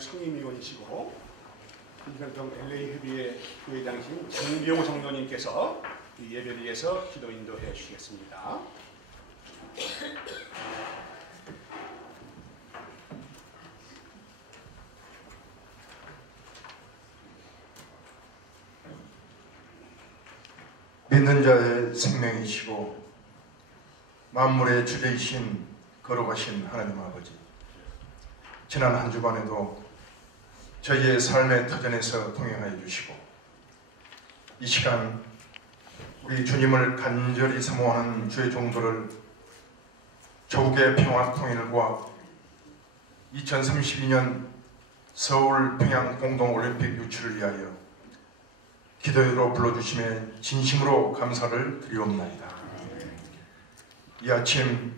전국 상임위원이시고 인천동 LA 협의회 부회장이신 정병호 장로님께서 이 예배를 위해서 기도 인도해 주시겠습니다. 믿는 자의 생명이시고 만물의 주제이신 거룩하신 하나님 아버지, 지난 한 주간에도 저희의 삶의 터전에서 동행하여 주시고 이 시간 우리 주님을 간절히 사모하는 주의 종들을 조국의 평화 통일과 2032년 서울 평양 공동올림픽 유치를 위하여 기도로 불러주심에 진심으로 감사를 드리옵나이다. 이 아침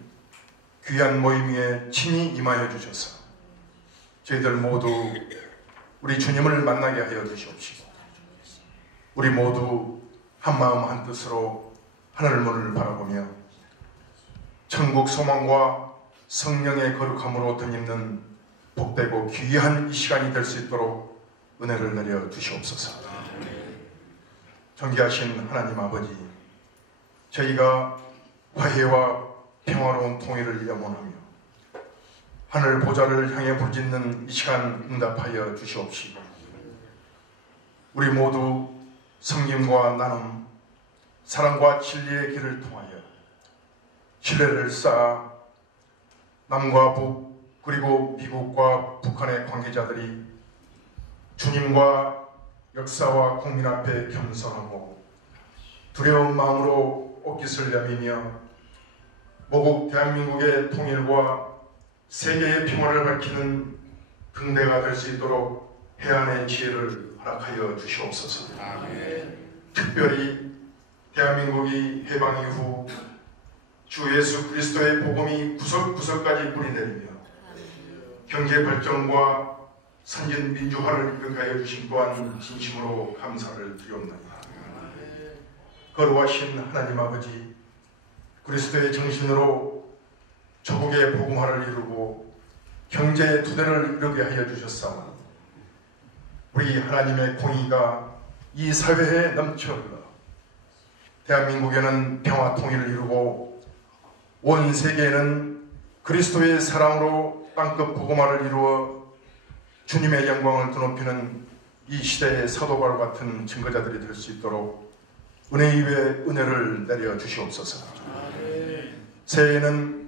귀한 모임 위에 친히 임하여 주셔서 저희들 모두 우리 주님을 만나게 하여 주시옵시고 우리 모두 한마음 한뜻으로 하늘 문을 바라보며 천국 소망과 성령의 거룩함으로 덧입는 복되고 귀한 이 시간이 될 수 있도록 은혜를 내려 주시옵소서. 존귀하신 하나님 아버지, 저희가 화해와 평화로운 통일을 염원하며 하늘 보좌를 향해 부르짖는 이 시간 응답하여 주시옵시고 우리 모두 섬김과 나눔, 사랑과 진리의 길을 통하여 신뢰를 쌓아 남과 북 그리고 미국과 북한의 관계자들이 주님과 역사와 국민 앞에 겸손하고 두려운 마음으로 옷깃을 내밀며 모국 대한민국의 통일과 세계의 평화를 밝히는 등대가 될 수 있도록 해안의 지혜를 허락하여 주시옵소서. 아멘. 특별히 대한민국이 해방 이후 주 예수 그리스도의 복음이 구석구석까지 뿌리내리며 경제 발전과 선진 민주화를 이끌하여 주신 또한 진심으로 감사를 드리옵나이다. 거룩하신 하나님 아버지, 그리스도의 정신으로 조국의 복음화를 이루고 경제의 두대를 이루게 하여 주셨사오니 우리 하나님의 공의가 이 사회에 넘쳐 흘러 대한민국에는 평화 통일을 이루고 온 세계에는 그리스도의 사랑으로 땅끝 복음화를 이루어 주님의 영광을 드높이는 이 시대의 사도바울 같은 증거자들이 될 수 있도록 은혜 위에 은혜를 내려 주시옵소서. 새해에는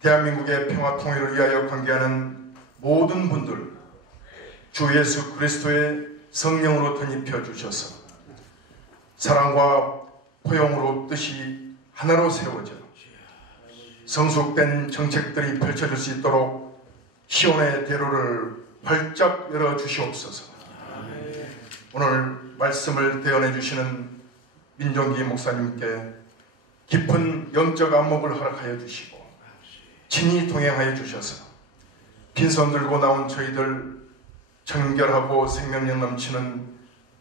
대한민국의 평화 통일을 위하여 관계하는 모든 분들 주 예수 그리스도의 성령으로 덧입혀 주셔서 사랑과 포용으로 뜻이 하나로 세워져 성숙된 정책들이 펼쳐질 수 있도록 시온의 대로를 활짝 열어 주시옵소서. 오늘 말씀을 대언해 주시는 민종기 목사님께 깊은 영적 안목을 허락하여 주시고 친히 동행하여 주셔서 빈손 들고 나온 저희들 정결하고 생명력 넘치는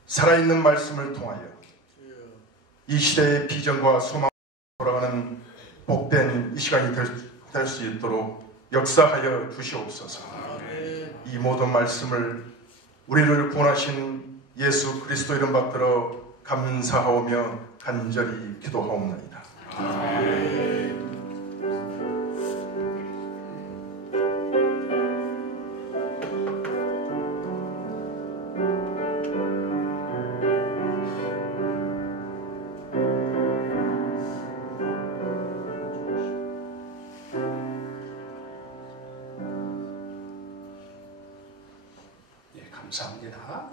살아있는 말씀을 통하여 이 시대의 비전과 소망으로 돌아가는 복된 이 시간이 될 수 있도록 역사하여 주시옵소서. 이 모든 말씀을 우리를 구원하신 예수 그리스도 이름 받들어 감사하오며 간절히 기도하옵나이다. 아멘. 감사합니다.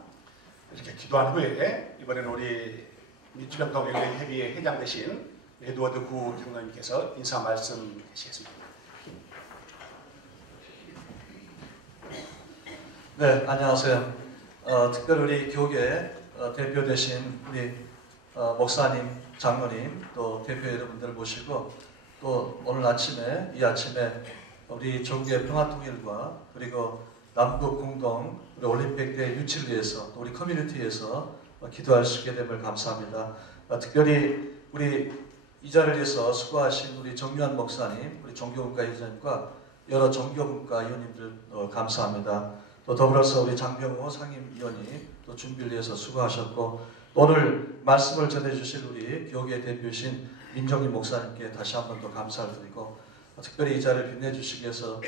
이렇게 기도한 후에 이번에는 우리 민주평동 LA 협의회 회장 되신 에드워드 구 장로님께서 인사 말씀 하시겠습니다. 네, 안녕하세요. 특별히 우리 교계 대표 되신 우리 목사님, 장로님, 또 대표 여러분들을 모시고 또 오늘 아침에 이 아침에 우리 조국의 평화통일과 그리고 남북 공동 우리 올림픽 대 유치를 위해서 또 우리 커뮤니티에서 기도할 수 있게 됨을 감사합니다. 특별히 우리 이 자리를 위해서 수고하신 우리 정유한 목사님, 우리 종교분과 회장님과 여러 종교분과 위원님들 감사합니다. 또 더불어서 우리 장병호 상임위원이 또 준비를 위해서 수고하셨고, 오늘 말씀을 전해주실 우리 교계 대표이신 민정희 목사님께 다시 한번 또 감사를 드리고, 특별히 이 자리를 빛내주시기 위해서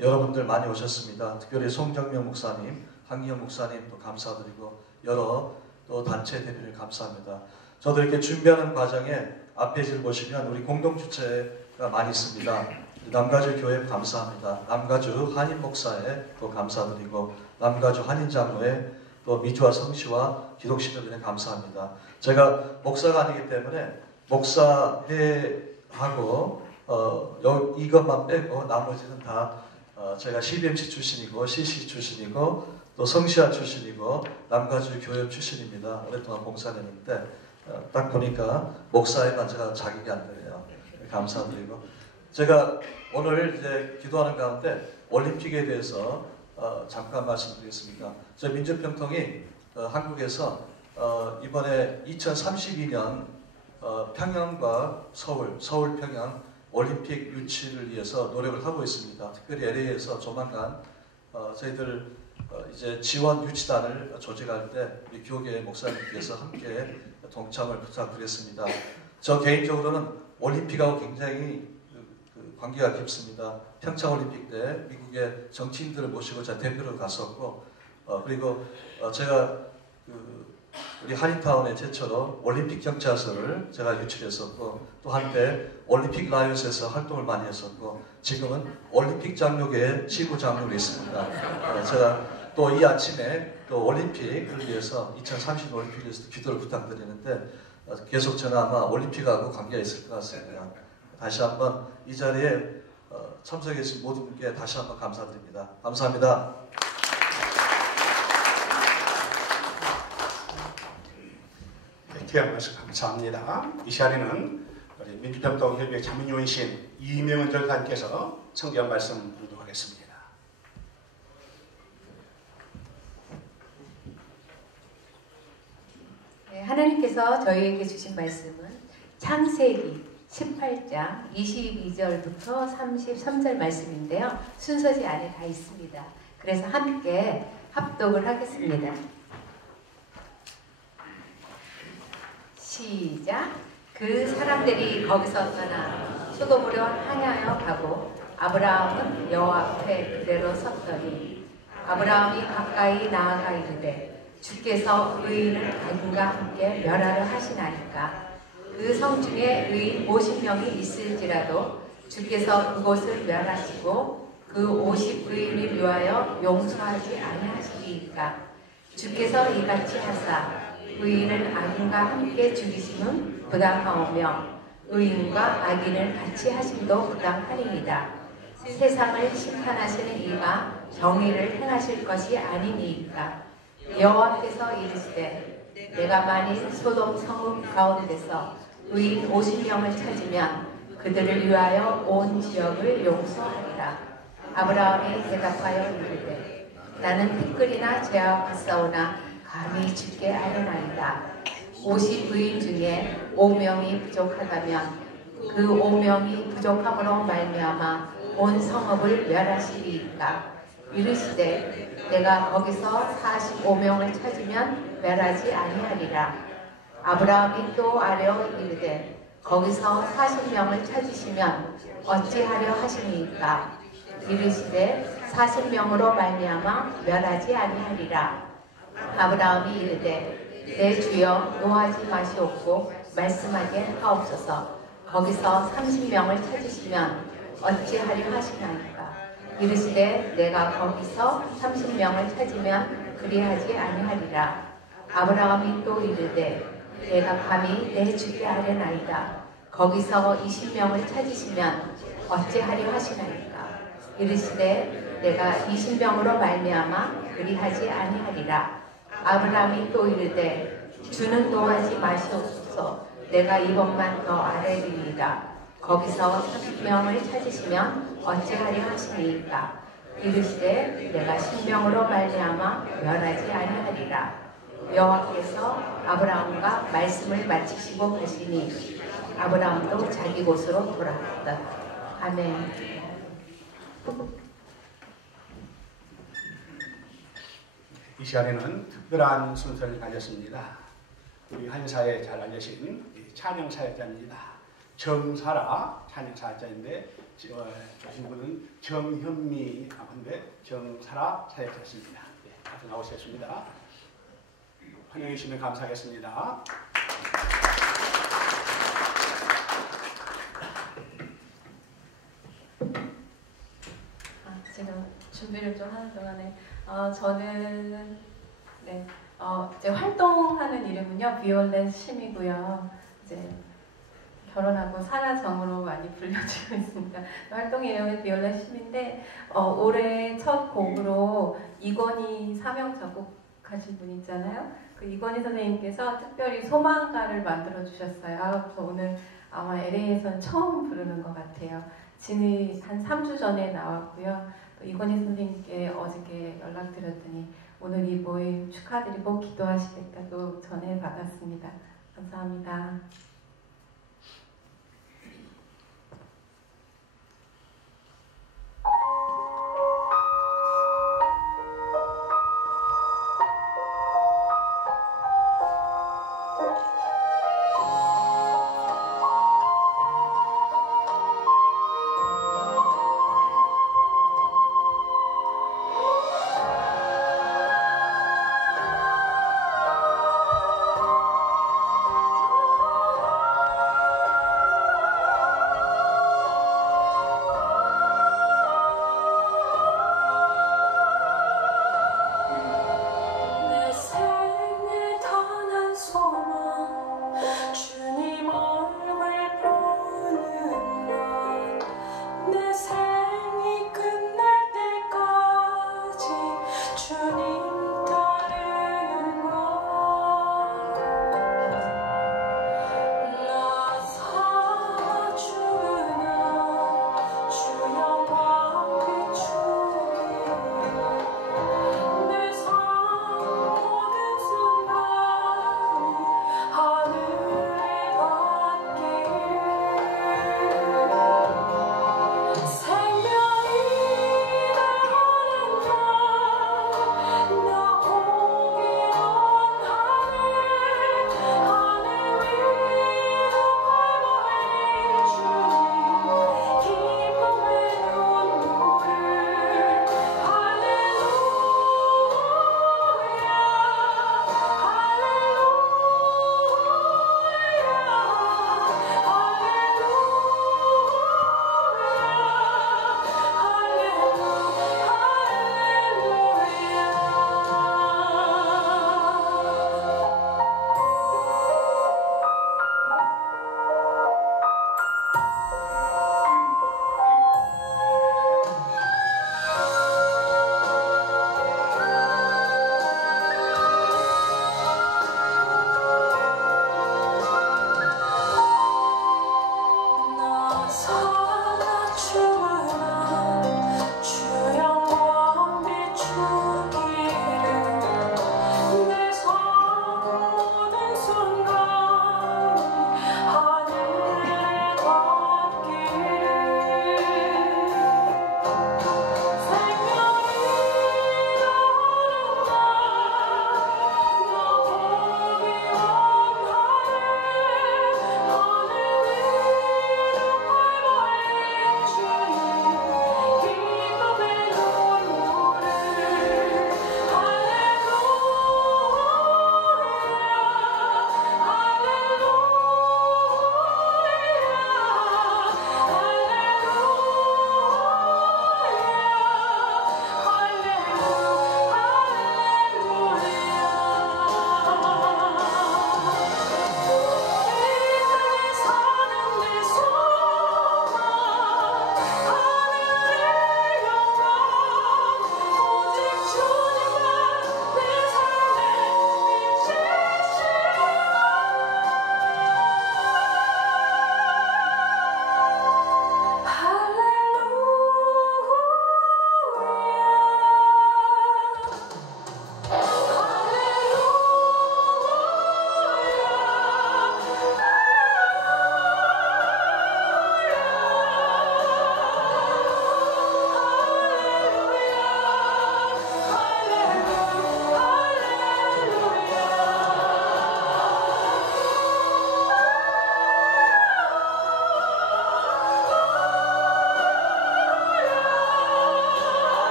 여러분들 많이 오셨습니다. 특별히 송정명 목사님, 황희영 목사님 또 감사드리고, 여러 또 단체 대표님 감사합니다. 저도 이렇게 준비하는 과정에 앞페이지를 보시면 우리 공동주체가 많이 있습니다. 남가주 교회 감사합니다. 남가주 한인 목사에 또 감사드리고, 남가주 한인 장로에 또 미주와 성시와 기독신도들에 감사합니다. 제가 목사가 아니기 때문에 목사회하고 이것만 빼고 나머지는 다 제가 CBMC 출신이고 CC 출신이고 또 성시아 출신이고 남가주 교회 출신입니다. 오랫동안 봉사했는데 딱 보니까 목사에만 제가 자격이 안 되네요. 감사드리고, 제가 오늘 이제 기도하는 가운데 올림픽에 대해서 잠깐 말씀드리겠습니다. 저희 민주평통이 한국에서 이번에 2032년 평양과 서울 평양 올림픽 유치를 위해서 노력을 하고 있습니다. 특별히 LA에서 조만간 저희들 이제 지원 유치단을 조직할 때 우리 교계 목사님께서 함께 동참을 부탁드리겠습니다. 저 개인적으로는 올림픽하고 굉장히 관계가 깊습니다. 평창올림픽 때 미국의 정치인들을 모시고 제가 대표로 갔었고, 그리고 제가 우리 한인타운에 최초로 올림픽 경찰서를 제가 유치했었고, 또 한때 올림픽 라이온스에서 활동을 많이 했었고, 지금은 올림픽 장로계의 지부 장로로 있습니다. 제가 또 이 아침에 또 올림픽을 위해서 2030 올림픽을 위해서 기도를 부탁드리는데, 계속 저는 아마 올림픽하고 관계가 있을 것 같습니다. 다시 한번 이 자리에 참석해 주신 모든 분께 다시 한번 감사드립니다. 감사합니다. 귀한 말씀 감사합니다. 이 시간에는 우리 민주평통협의회 자문위원이신 이명은 전사님께서 성경 말씀 묵독하겠습니다. 네, 하나님께서 저희에게 주신 말씀은 창세기 18장 22절부터 33절 말씀인데요. 순서지 안에 다 있습니다. 그래서 함께 합독을 하겠습니다. 시작. 그 사람들이 거기서 떠나 소돔으로 향하여 가고 아브라함은 여호와 앞에 그대로 섰더니 아브라함이 가까이 나아가 이르되 주께서 의인을 악인과 함께 멸하려 하시나이까. 그 성 중에 의인 50명이 있을지라도 주께서 그곳을 멸하시고 그 50의인을 위하여 용서하지 아니하시리이까. 주께서 이같이 하사 의인을 악인과 함께 죽이심은 부당하오며 의인과 악인을 같이 하심도 부당하리이다. 세상을 심판하시는 이가 정의를 행하실 것이 아니니이까. 여호와께서 이르시되 내가 만일 소돔 성읍 가운데서 의인 50명을 찾으면 그들을 위하여 온 지역을 용서하리라. 아브라함이 대답하여 이르되 나는 티끌이나 제압하사오나 감히 주께 아뢰나이다. 50의인 중에 5명이 부족하다면 그 5명이 부족함으로 말미암아 온 성읍을 멸하시리이까. 이르시되 내가 거기서 45명을 찾으면 멸하지 아니하리라. 아브라함이 또 아뢰어 이르되 거기서 40명을 찾으시면 어찌하려 하시니까. 이르시되 40명으로 말미암아 멸하지 아니하리라. 아브라함이 이르되 내 주여 노하지 마시옵고 말씀하게 하옵소서. 거기서 30명을 찾으시면 어찌하려 하시나이까. 이르시되 내가 거기서 30명을 찾으면 그리하지 아니하리라. 아브라함이 또 이르되 내가 감히 내 주께 아뢰나이다. 거기서 20명을 찾으시면 어찌하려 하시나이까. 이르시되 내가 20명으로 말미암아 그리하지 아니하리라. 아브라함이 또 이르되 주는 노하지 마시옵소서. 내가 이것만 더 아뢰리이다. 거기서 30명을 찾으시면 어찌하려 하시니까. 이르시되 내가 10명으로 말미암아 멸하지 아니하리라. 여호와께서 아브라함과 말씀을 마치시고 가시니 아브라함도 자기 곳으로 돌아갔다. 아멘. 이 시간에는 특별한 순서를 가졌습니다. 우리 한사에 잘 알려진 찬양 사역자입니다. 정사라 찬양 사역자인데 조신 분은 정현미 아버인데 정사라 사역자였습니다. 네, 같이 나오셨습니다. 환영해 주시면 감사하겠습니다. 지금 준비를 좀 하는 동안에 저는 네, 이제 활동하는 이름은요 비올렛 심이고요. 이제 결혼하고 사라정으로 많이 불려지고 있습니다. 활동 이름은 비올렛 심인데 올해 첫 곡으로 이건희 사명 작곡하신 분 있잖아요. 그 이건희 선생님께서 특별히 소망가를 만들어 주셨어요. 그래서 오늘 아마 LA에서는 처음 부르는 것 같아요. 진이 한 3주 전에 나왔고요. 또 이건희 선생님께 어저께 연락드렸더니 오늘 이 모임 축하드리고 기도하시겠다고 전해받았습니다. 감사합니다.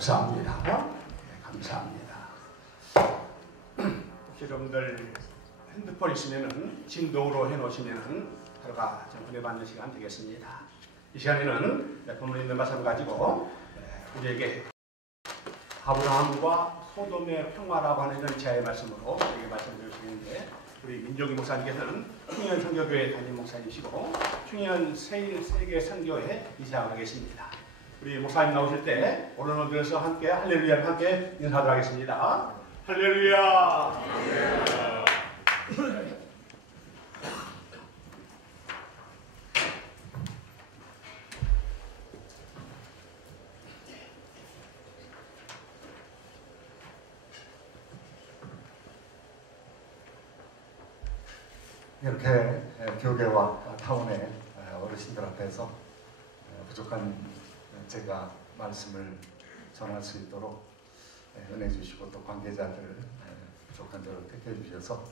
감사합니다. 감사합니다. 혹시 여러분들 핸드폰 있으면은 진동으로 해놓으시면은 하루가 좀 보내받는 시간 되겠습니다. 이 시간에는 본문 있는 말씀을 가지고 우리에게 아브라함과 소돔의 평화라고 하는 이런 제의 말씀으로 우리에게 말씀을 주시는데, 우리 민종기 목사님께서는 충현 선교교회 담임 목사님이시고 충현 세계 선교회 이사장을 하겠습니다. 우리 목사님 나오실 때 오늘 들어서 함께 할렐루야를 함께 인사하도록 하겠습니다. 할렐루야. 이렇게 교계와 타운의 어르신들 앞에서 부족한 제가 말씀을 전할 수 있도록 은혜 주시고 또 관계자들 부족한 대로 택해 주셔서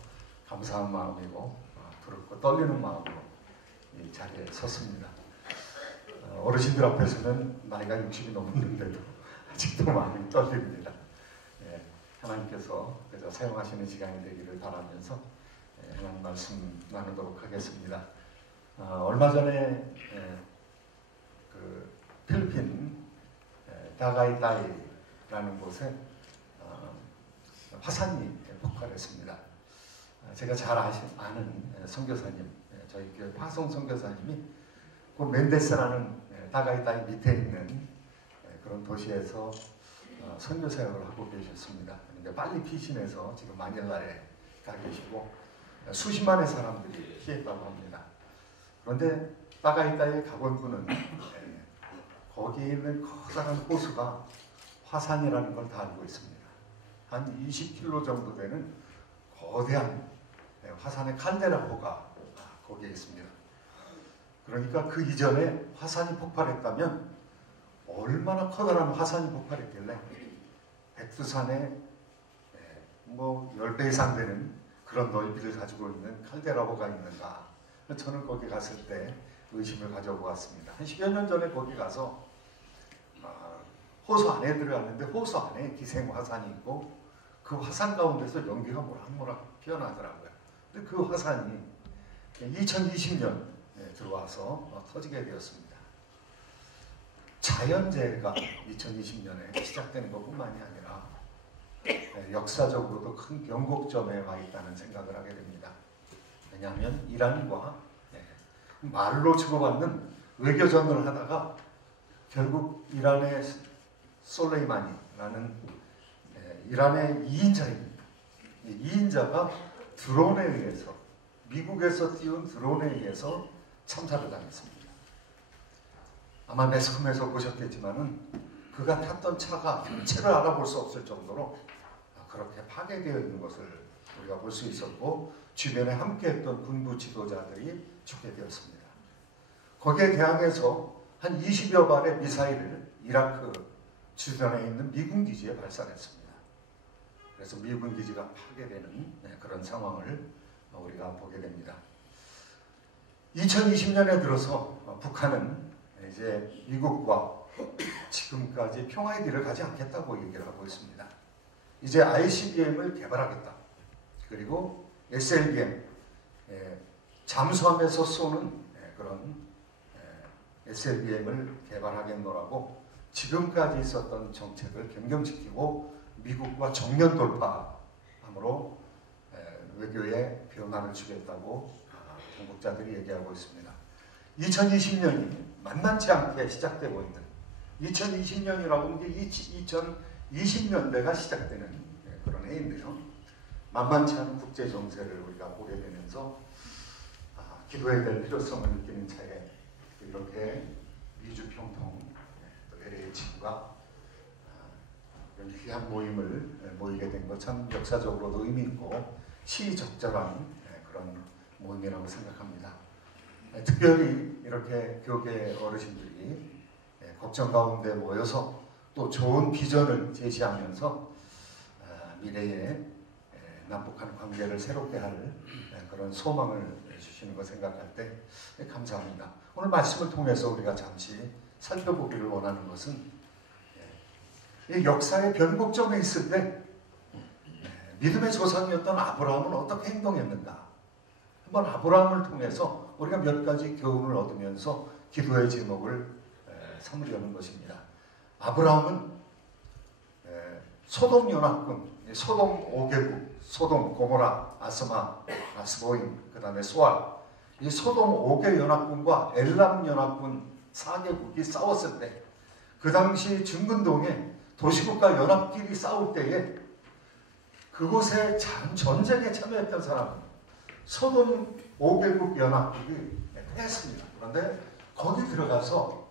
감사한 마음이고 부럽고 떨리는 마음으로 이 자리에 섰습니다. 어르신들 앞에서는 나이가 60이 넘었는데도 아직도 마음이 떨립니다. 하나님께서 그저 사용하시는 시간이 되기를 바라면서 하나님 말씀 나누도록 하겠습니다. 얼마 전에 그 필리핀 다가이다이라는 곳에 화산이 폭발했습니다. 제가 잘 아는 선교사님, 저희 교회 화성 선교사님이 그 멘데스라는 다가이다이 밑에 있는 그런 도시에서 선교 사역을 하고 계셨습니다. 그런데 빨리 피신해서 지금 마닐라에 가 계시고 수십만의 사람들이 피했다고 합니다. 그런데 다가이다이의 각원군은 거기에 있는 커다란 호수가 화산이라는 걸 다 알고 있습니다. 한 20km 정도 되는 거대한 화산의 칼데라호가 거기에 있습니다. 그러니까 그 이전에 화산이 폭발했다면 얼마나 커다란 화산이 폭발했길래 백두산에 뭐 10배 이상 되는 그런 넓이를 가지고 있는 칼데라호가 있는가. 저는 거기 갔을 때 의심을 가져보았습니다. 한 10여 년 전에 거기 가서 호수 안에 들어갔는데 호수 안에 기생화산이 있고 그 화산 가운데서 연기가 모락모락 피어나더라고요. 근데 그 화산이 2020년 들어와서 터지게 되었습니다. 자연재해가 2020년에 시작되는 것뿐만이 아니라 역사적으로도 큰 변곡점에 와 있다는 생각을 하게 됩니다. 왜냐하면 이란과 말로 주고받는 외교전을 하다가 결국 이란의 솔레이마니라는 이란의 2인자입니다. 이 2인자가 드론에 의해서 미국에서 띄운 드론에 의해서 참사를 당했습니다. 아마 매스컴에서 보셨겠지만은 그가 탔던 차가 전체를 알아볼 수 없을 정도로 그렇게 파괴되어 있는 것을 우리가 볼 수 있었고 주변에 함께했던 군부 지도자들이 죽게 되었습니다. 거기에 대항해서 한 20여 발의 미사일을 이라크 주변에 있는 미군 기지에 발사했습니다. 그래서 미군 기지가 파괴되는 그런 상황을 우리가 보게 됩니다. 2020년에 들어서 북한은 이제 미국과 지금까지 평화의 길을 가지 않겠다고 얘기를 하고 있습니다. 이제 ICBM을 개발하겠다. 그리고 SLBM, 잠수함에서 쏘는 그런 SLBM을 개발하겠노라고 지금까지 있었던 정책을 변경시키고 미국과 정면 돌파함으로 외교에 변화를 주겠다고 당국자들이 얘기하고 있습니다. 2020년이 만만치 않게 시작되고 있는 2020년이라고 하는 게 2020년대가 시작되는 그런 해인데요. 만만치 않은 국제 정세를 우리가 보게 되면서 기도해야 될 필요성을 느끼는 차에 이렇게 미주평통 또 LA 친구가 이런 귀한 모임을 모이게 된 것 참 역사적으로도 의미 있고 시적절한 그런 모임이라고 생각합니다. 특별히 이렇게 교계 어르신들이 걱정 가운데 모여서 또 좋은 비전을 제시하면서 미래에 남북한 관계를 새롭게 할 그런 소망을 주시는 거 생각할 때 감사합니다. 오늘 말씀을 통해서 우리가 잠시 살펴보기를 원하는 것은 이 역사의 변곡점에 있을 때 믿음의 조상이었던 아브라함은 어떻게 행동했는가? 한번 아브라함을 통해서 우리가 몇 가지 교훈을 얻으면서 기도의 제목을 삼으려는 것입니다. 아브라함은 소돔 연합군, 소돔 5개국, 소돔, 고모라, 아스마, 아스보임, 그 다음에 소알, 이 소돔 5개 연합군과 엘람 연합군 4개국이 싸웠을 때, 그 당시 중근동에 도시국가 연합끼리 싸울 때에 그곳에 전쟁에 참여했던 사람은 소돔 5개국 연합국이 했습니다. 그런데 거기 들어가서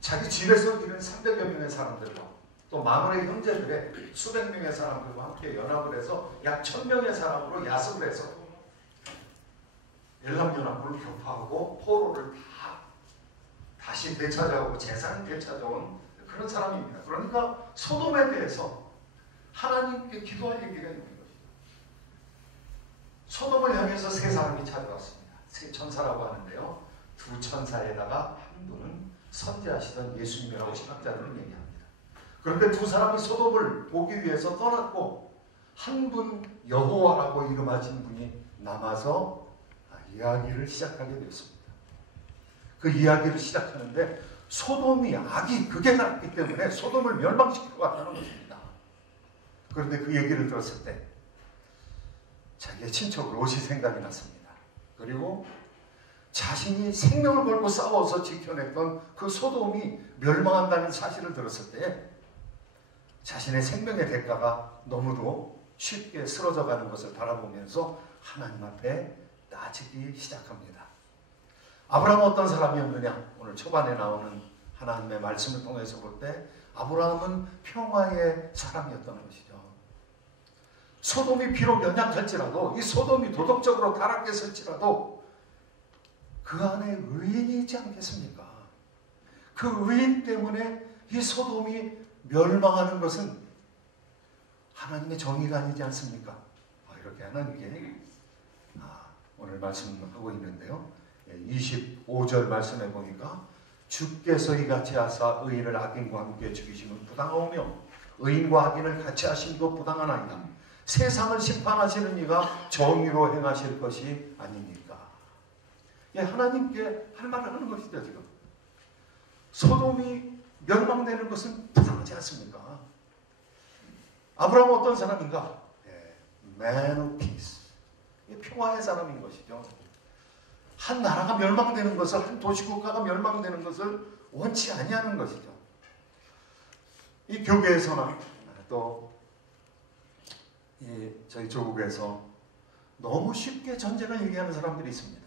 자기 집에서 기른 300여 명의 사람들과 또 마물의 형제들의 수백 명의 사람들과 함께 연합을 해서 약 1000명의 사람으로 야습을 해서 엘람 연합군을 격파하고 포로를 다시 되찾아오고 재산을 되찾아온 그런 사람입니다. 그러니까 소돔에 대해서 하나님께 기도할 얘기가 있는 것이죠. 소돔을 향해서 세 사람이 찾아왔습니다. 세 천사라고 하는데요. 두 천사에다가 한 분은 선지하시던 예수님이라고 신학자들은 얘기합니다. 그런데 두 사람이 소돔을 보기 위해서 떠났고 한 분 여호와라고 이름하신 분이 남아서 이야기를 시작하게 되었습니다. 그 이야기를 시작하는데 소돔이 악이 극에 났기 때문에 소돔을 멸망시키고 왔다는 것입니다. 그런데 그 얘기를 들었을 때 자기의 친척 롯이 생각이 났습니다. 그리고 자신이 생명을 걸고 싸워서 지켜냈던 그 소돔이 멸망한다는 사실을 들었을 때 자신의 생명의 대가가 너무도 쉽게 쓰러져가는 것을 바라보면서 하나님 앞에 따지기 시작합니다. 아브라함은 어떤 사람이었느냐? 오늘 초반에 나오는 하나님의 말씀을 통해서 볼 때 아브라함은 평화의 사람이었던 것이죠. 소돔이 비록 연약할지라도 이 소돔이 도덕적으로 타락했을지라도 그 안에 의인이 있지 않겠습니까? 그 의인 때문에 이 소돔이 멸망하는 것은 하나님의 정의가 아니지 않습니까? 이렇게 하나님께 오늘 말씀하고 있는데요. 25절 말씀해 보니까 주께서 이같이 하사 의인을 악인과 함께 죽이시면 부당하오며 의인과 악인을 같이 하심도 부당하나이다. 세상을 심판하시는 이가 정의로 행하실 것이 아닙니까? 하나님께 할 말을 하는 것이죠. 지금 소돔이 멸망되는 것은 부당하지 않습니까? 아브라함은 어떤 사람인가? Man of peace, 평화의 사람인 것이죠. 한 나라가 멸망되는 것을, 한 도시국가가 멸망되는 것을 원치 아니하는 것이죠. 이 교계에서나 또 저희 조국에서 너무 쉽게 전쟁을 얘기하는 사람들이 있습니다.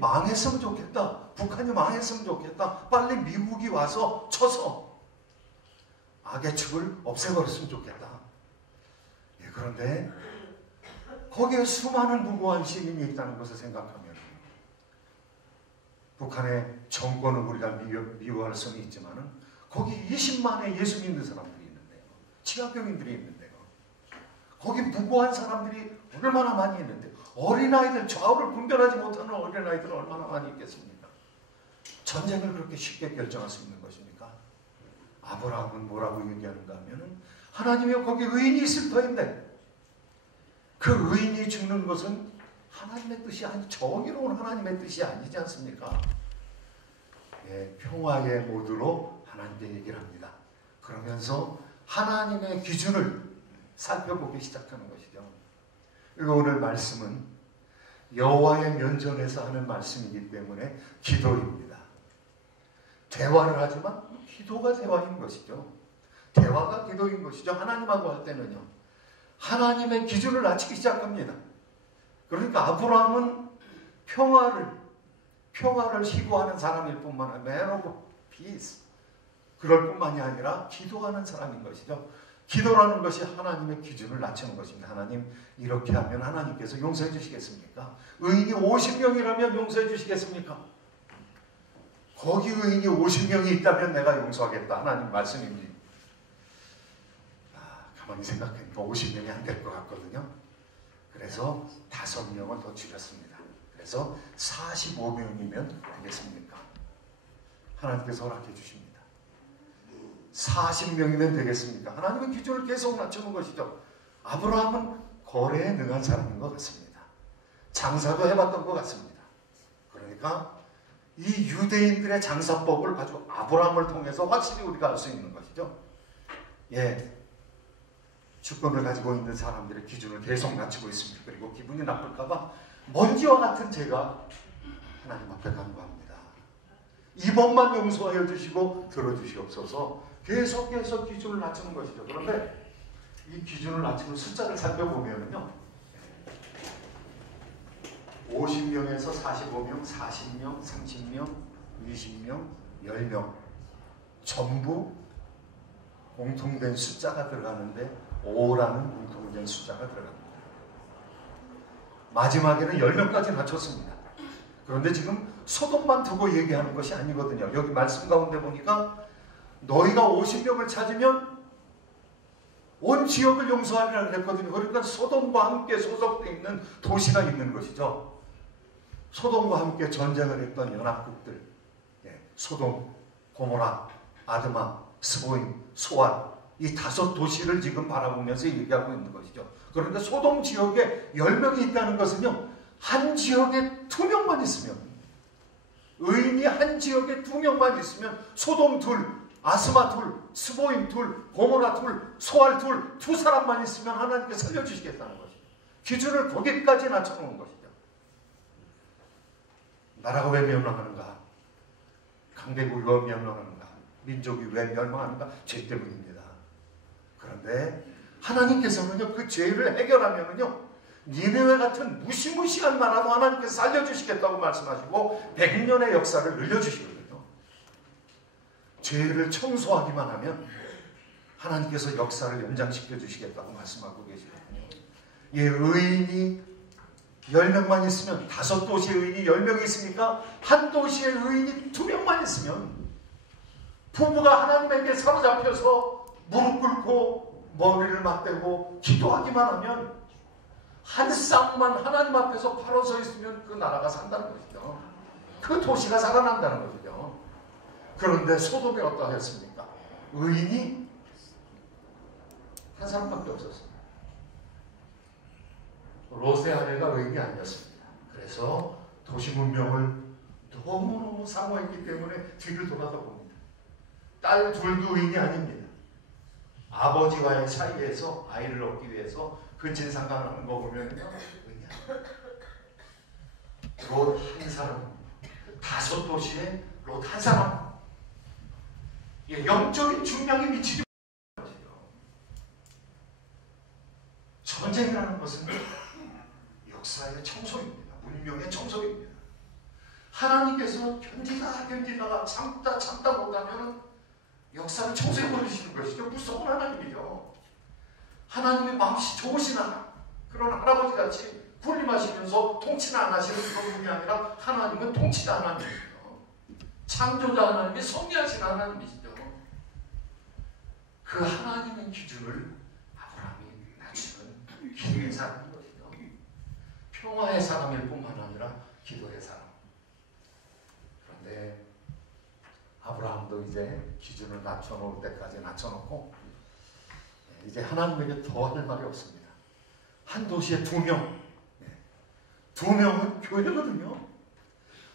망했으면 좋겠다. 북한이 망했으면 좋겠다. 빨리 미국이 와서 쳐서 악의 축을 없애버렸으면 좋겠다. 그런데 거기에 수많은 무고한 시민이 있다는 것을 생각하면 북한의 정권을 우리가 미워할 수는 있지만 거기 20만의 예수 믿는 사람들이 있는데요. 치학교인들이 있는데요. 거기 무고한 사람들이 얼마나 많이 있는데 어린아이들, 좌우를 분별하지 못하는 어린아이들은 얼마나 많이 있겠습니까? 전쟁을 그렇게 쉽게 결정할 수 있는 것입니까? 아브라함은 뭐라고 얘기하는가 하면 하나님이 거기 의인이 있을 터인데 그 의인이 죽는 것은 하나님의 뜻이 아니, 정의로운 하나님의 뜻이 아니지 않습니까? 평화의 모드로 하나님께 얘기를 합니다. 그러면서 하나님의 기준을 살펴보기 시작하는 것이죠. 그리고 오늘 말씀은 여호와의 면전에서 하는 말씀이기 때문에 기도입니다. 대화를 하지만 기도가 대화인 것이죠. 대화가 기도인 것이죠. 하나님하고 할 때는요. 하나님의 기준을 낮추기 시작합니다. 그러니까 아브라함은 평화를 희구하는 사람일 뿐만 아니라 Man of Peace, 그럴 뿐만이 아니라 기도하는 사람인 것이죠. 기도라는 것이 하나님의 기준을 낮추는 것입니다. 하나님, 이렇게 하면 하나님께서 용서해 주시겠습니까? 의인이 50명이라면 용서해 주시겠습니까? 거기 의인이 50명이 있다면 내가 용서하겠다. 하나님 말씀입니다. 가만히 생각해보니까 50명이 안 될 것 같거든요. 그래서 5명을 더 줄였습니다. 그래서 45명이면 되겠습니까? 하나님께서 허락해 주십니다. 40명이면 되겠습니까? 하나님은 기준을 계속 낮추는 것이죠. 아브라함은 거래에 능한 사람인 것 같습니다. 장사도 해봤던 것 같습니다. 그러니까 이 유대인들의 장사법을 아주 아브라함을 통해서 확실히 우리가 알 수 있는 것이죠. 예, 주권을 가지고 있는 사람들의 기준을 계속 낮추고 있습니다. 그리고 기분이 나쁠까봐 먼지와 같은 죄가 하나님 앞에 간구합니다. 이번만 용서하여 주시고 들어주시옵소서. 계속해서 기준을 낮추는 것이죠. 그런데 이 기준을 낮추는 숫자를 살펴보면요, 50명에서 45명, 40명, 30명, 20명, 10명 전부 공통된 숫자가 들어가는데 5라는 공통된 숫자가 들어갑니다. 마지막에는 10명까지 낮췄습니다. 그런데 지금 소돔만 두고 얘기하는 것이 아니거든요. 여기 말씀 가운데 보니까 너희가 50명을 찾으면 온 지역을 용서하리라 그랬거든요. 그러니까 소돔과 함께 소속되어 있는 도시가 있는 것이죠. 소돔과 함께 전쟁을 했던 연합국들, 소돔, 고모라, 아드마, 스보임, 소알, 이 5도시를 지금 바라보면서 얘기하고 있는 것이죠. 그런데 소돔 지역에 10명이 있다는 것은요, 한 지역에 2명만 있으면, 의인이 한 지역에 2명만 있으면 소돔 둘, 아스마 둘, 스보임 둘, 고모라 둘, 소알 둘, 2사람만 있으면 하나님께 살려주시겠다는 것이죠. 기준을 거기까지 낮춰놓은 것이죠. 나라가 왜 멸망하는가? 강대국이 왜 멸망하는가? 민족이 왜 멸망하는가? 죄 때문입니다. 그런데 하나님께서는요, 그 죄를 해결하면은요, 니네웨 같은 무시무시한 나라도 하나님께서 살려주시겠다고 말씀하시고 100년의 역사를 늘려주시거든요. 죄를 청소하기만 하면 하나님께서 역사를 연장시켜 주시겠다고 말씀하고 계시거든요. 예, 의인이 10명만 있으면 5도시의 의인이 10명이 있으니까 한 도시의 의인이 2명만 있으면 부부가 하나님에게 사로잡혀서 무릎 꿇고 머리를 맞대고 기도하기만 하면 한 쌍만 하나님 앞에서 바로 서 있으면 그 나라가 산다는 것이죠. 그 도시가 살아난다는 것이죠. 그런데 소돔이 어떠했습니까? 의인이 한 사람밖에 없었습니다. 롯의 아내가 의인이 아니었습니다. 그래서 도시 문명을 너무너무 사모했기 때문에 뒤를 돌아다 봅니다. 딸 둘도 의인이 아닙니다. 아버지와의 사이에서 아이를 얻기 위해서 근친상간하는 거 보면요, 의인이 아닙니다. 롯 한 사람, 5도시에 롯 한 사람, 영적인 중량이 미치지 못하는 것이죠. 전쟁이라는 것은 역사의 청소입니다. 문명의 청소입니다. 하나님께서 견디다가 참다 못하면 역사를 청소해버리시는 것이죠. 무서운 하나님이죠. 하나님의 마음이 좋으신 그런 할아버지같이 군림하시면서 통치는 안 하시는 그런 분이 아니라 하나님은 통치자 하나님이죠. 창조자 하나님이 섭리하신 하나님이시죠. 그 하나님의 기준을 아브라함이 낮추는 기도의 사람인 것이죠. 평화의 사람일 뿐만 아니라 기도의 사람. 그런데 아브라함도 이제 기준을 낮춰놓을 때까지 낮춰놓고 이제 하나님에게 더 할 말이 없습니다. 한 도시에 2명, 2명은 교회거든요.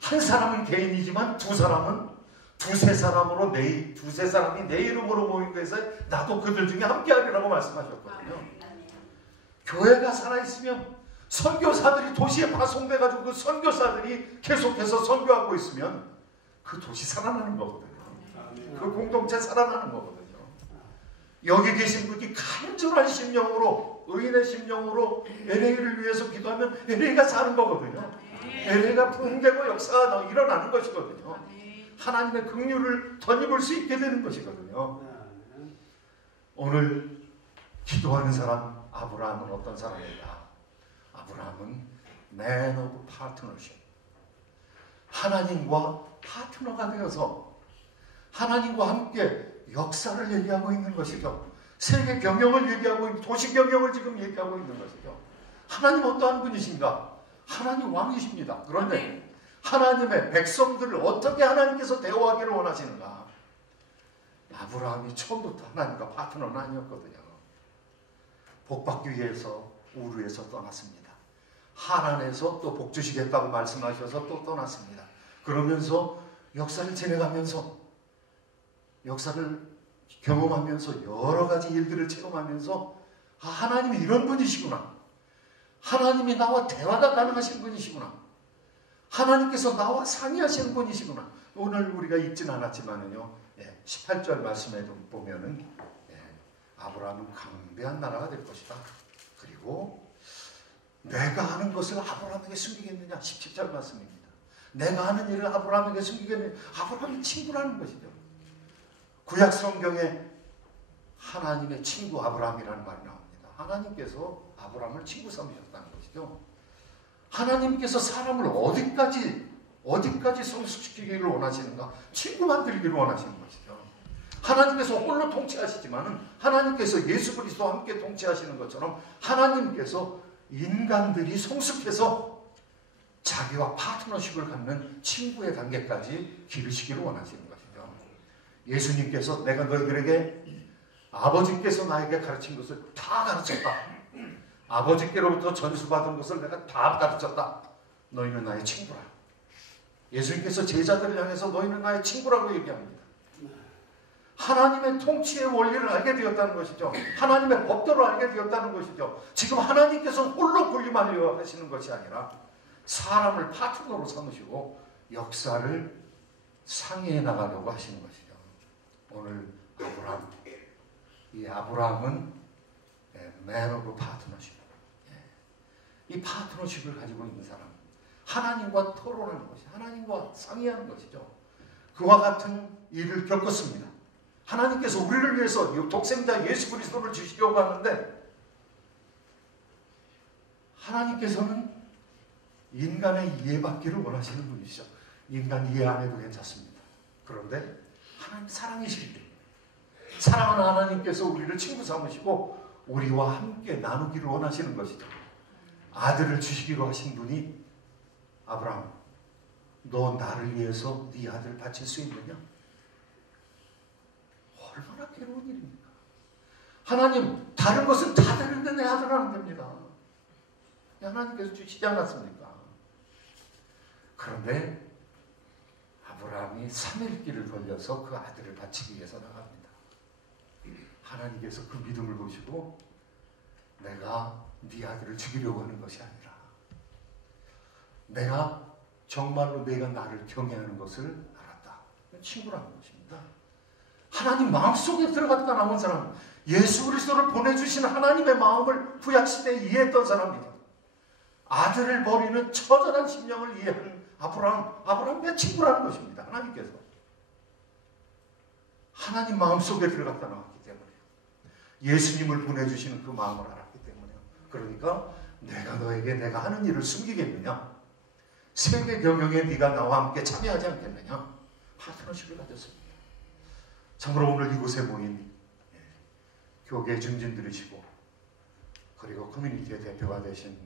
한 사람은 개인이지만 2사람은 두세 사람으로 두세 사람이 내 이름으로 모인 것에서 나도 그들 중에 함께하리라고 말씀하셨거든요. 교회가 살아있으면 선교사들이 도시에 파송돼가지고 그 선교사들이 계속해서 선교하고 있으면 그 도시 살아나는 거거든요. 그 공동체 살아나는 거거든요. 여기 계신 분이 간절한 심령으로, 의인의 심령으로 LA를 위해서 기도하면 LA가 사는 거거든요. LA가 붕괴고 역사가 일어나는 것이거든요. 하나님의 긍휼을 덧입을 수 있게 되는 것이거든요. 오늘 기도하는 사람 아브라함은 어떤 사람인가? 아브라함은 Man of Partnership. 하나님과 파트너가 되어서 하나님과 함께 역사를 얘기하고 있는 것이죠. 세계 경영을 얘기하고 있는, 도시 경영을 지금 얘기하고 있는 것이죠. 하나님 어떠한 분이신가? 하나님 왕이십니다. 그런데 하나님의 백성들을 어떻게 하나님께서 대우하기를 원하시는가? 아브라함이 처음부터 하나님과 파트너는 아니었거든요. 복받기 위해서 우르에서 떠났습니다. 하란에서 또 복 주시겠다고 말씀하셔서 또 떠났습니다. 그러면서 역사를 지내가면서 역사를 경험하면서 여러 가지 일들을 체험하면서 하나님이 이런 분이시구나. 하나님이 나와 대화가 가능하신 분이시구나. 하나님께서 나와 상의하시는 분이시구나. 오늘 우리가 읽진 않았지만은요. 18절 말씀에 보면은 아브라함은 강대한 나라가 될 것이다. 그리고 내가 하는 것을 아브라함에게 숨기겠느냐? 17절 말씀입니다. 내가 하는 일을 아브라함에게 숨기겠느냐? 아브라함이 친구라는 것이죠. 구약 성경에 하나님의 친구 아브라함이라는 말이 나옵니다. 하나님께서 아브라함을 친구 삼으셨다는 것이죠. 하나님께서 사람을 어디까지 성숙시키기를 원하시는가? 친구 만들기를 원하시는 것이죠. 하나님께서 홀로 통치하시지만은 하나님께서 예수 그리스도와 함께 통치하시는 것처럼 하나님께서 인간들이 성숙해서 자기와 파트너십을 갖는 친구의 단계까지 기르시기를 원하시는 것이죠. 예수님께서 내가 너희들에게 아버지께서 나에게 가르친 것을 다 가르쳤다. 아버지께로부터 전수받은 것을 내가 다 가르쳤다. 너희는 나의 친구라. 예수님께서 제자들을 향해서 너희는 나의 친구라고 얘기합니다. 하나님의 통치의 원리를 알게 되었다는 것이죠. 하나님의 법도를 알게 되었다는 것이죠. 지금 하나님께서 홀로 군림하려 하시는 것이 아니라 사람을 파트너로 삼으시고 역사를 상의해 나가려고 하시는 것이죠. 오늘 아브라함, 이 아브라함은 Man of Partnership. 이 파트너십을 가지고 있는 사람, 하나님과 토론하는 것이, 하나님과 상의하는 것이죠. 그와 같은 일을 겪었습니다. 하나님께서 우리를 위해서 독생자 예수 그리스도를 주시려고 하는데 하나님께서는 인간의 이해받기를 원하시는 분이시죠. 인간 이해 안 해도 괜찮습니다. 그런데 하나님 사랑이시기 때문에 사랑하는 하나님께서 우리를 친구 삼으시고 우리와 함께 나누기를 원하시는 것이죠. 아들을 주시기로 하신 분이 아브라함, 너 나를 위해서 네 아들 바칠 수 있느냐? 얼마나 괴로운 일입니까? 하나님, 다른 것은 다 되는데 내 아들 하면 됩니다. 하나님께서 주시지 않았습니까? 그런데 아브라함이 3일 길을 걸려서 그 아들을 바치기 위해서 나갑니다. 하나님께서 그 믿음을 보시고 내가 네 아들을 죽이려고 하는 것이 아니라 내가 정말로 내가 나를 경외하는 것을 알았다. 친구라는 것입니다. 하나님 마음속에 들어갔다 나온 사람, 예수 그리스도를 보내주신 하나님의 마음을 구약시대에 이해했던 사람이죠. 아들을 버리는 처절한 심령을 이해한 아브라함의 친구라는 것입니다. 하나님께서 하나님 마음속에 들어갔다 나왔기 때문에 예수님을 보내주시는 그 마음을 알았기 때문에 그러니까 내가 너에게 내가 하는 일을 숨기겠느냐? 세계 경영에 네가 나와 함께 참여하지 않겠느냐? 파트너십을 가졌습니다. 참으로 오늘 이곳에 모인 교계 중진들이시고 그리고 커뮤니티의 대표가 되신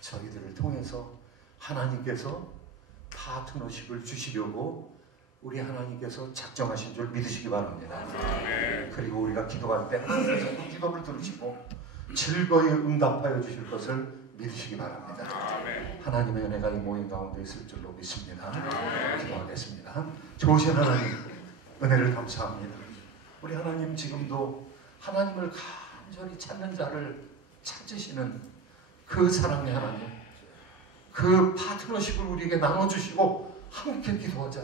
저희들을 통해서 하나님께서 파트너십을 주시려고 우리 하나님께서 작정하신 줄 믿으시기 바랍니다. 그리고 우리가 기도할 때 하나님께서 그 기도를 들으시고 즐거이 응답하여 주실 것을 믿으시기 바랍니다. 하나님의 은혜가 이 모임 가운데 있을 줄로 믿습니다. 기도하겠습니다. 좋으신 하나님, 은혜를 감사합니다. 우리 하나님 지금도 하나님을 간절히 찾는 자를 찾으시는 그 사랑의 하나님, 그 파트너십을 우리에게 나눠주시고 함께 기도하자.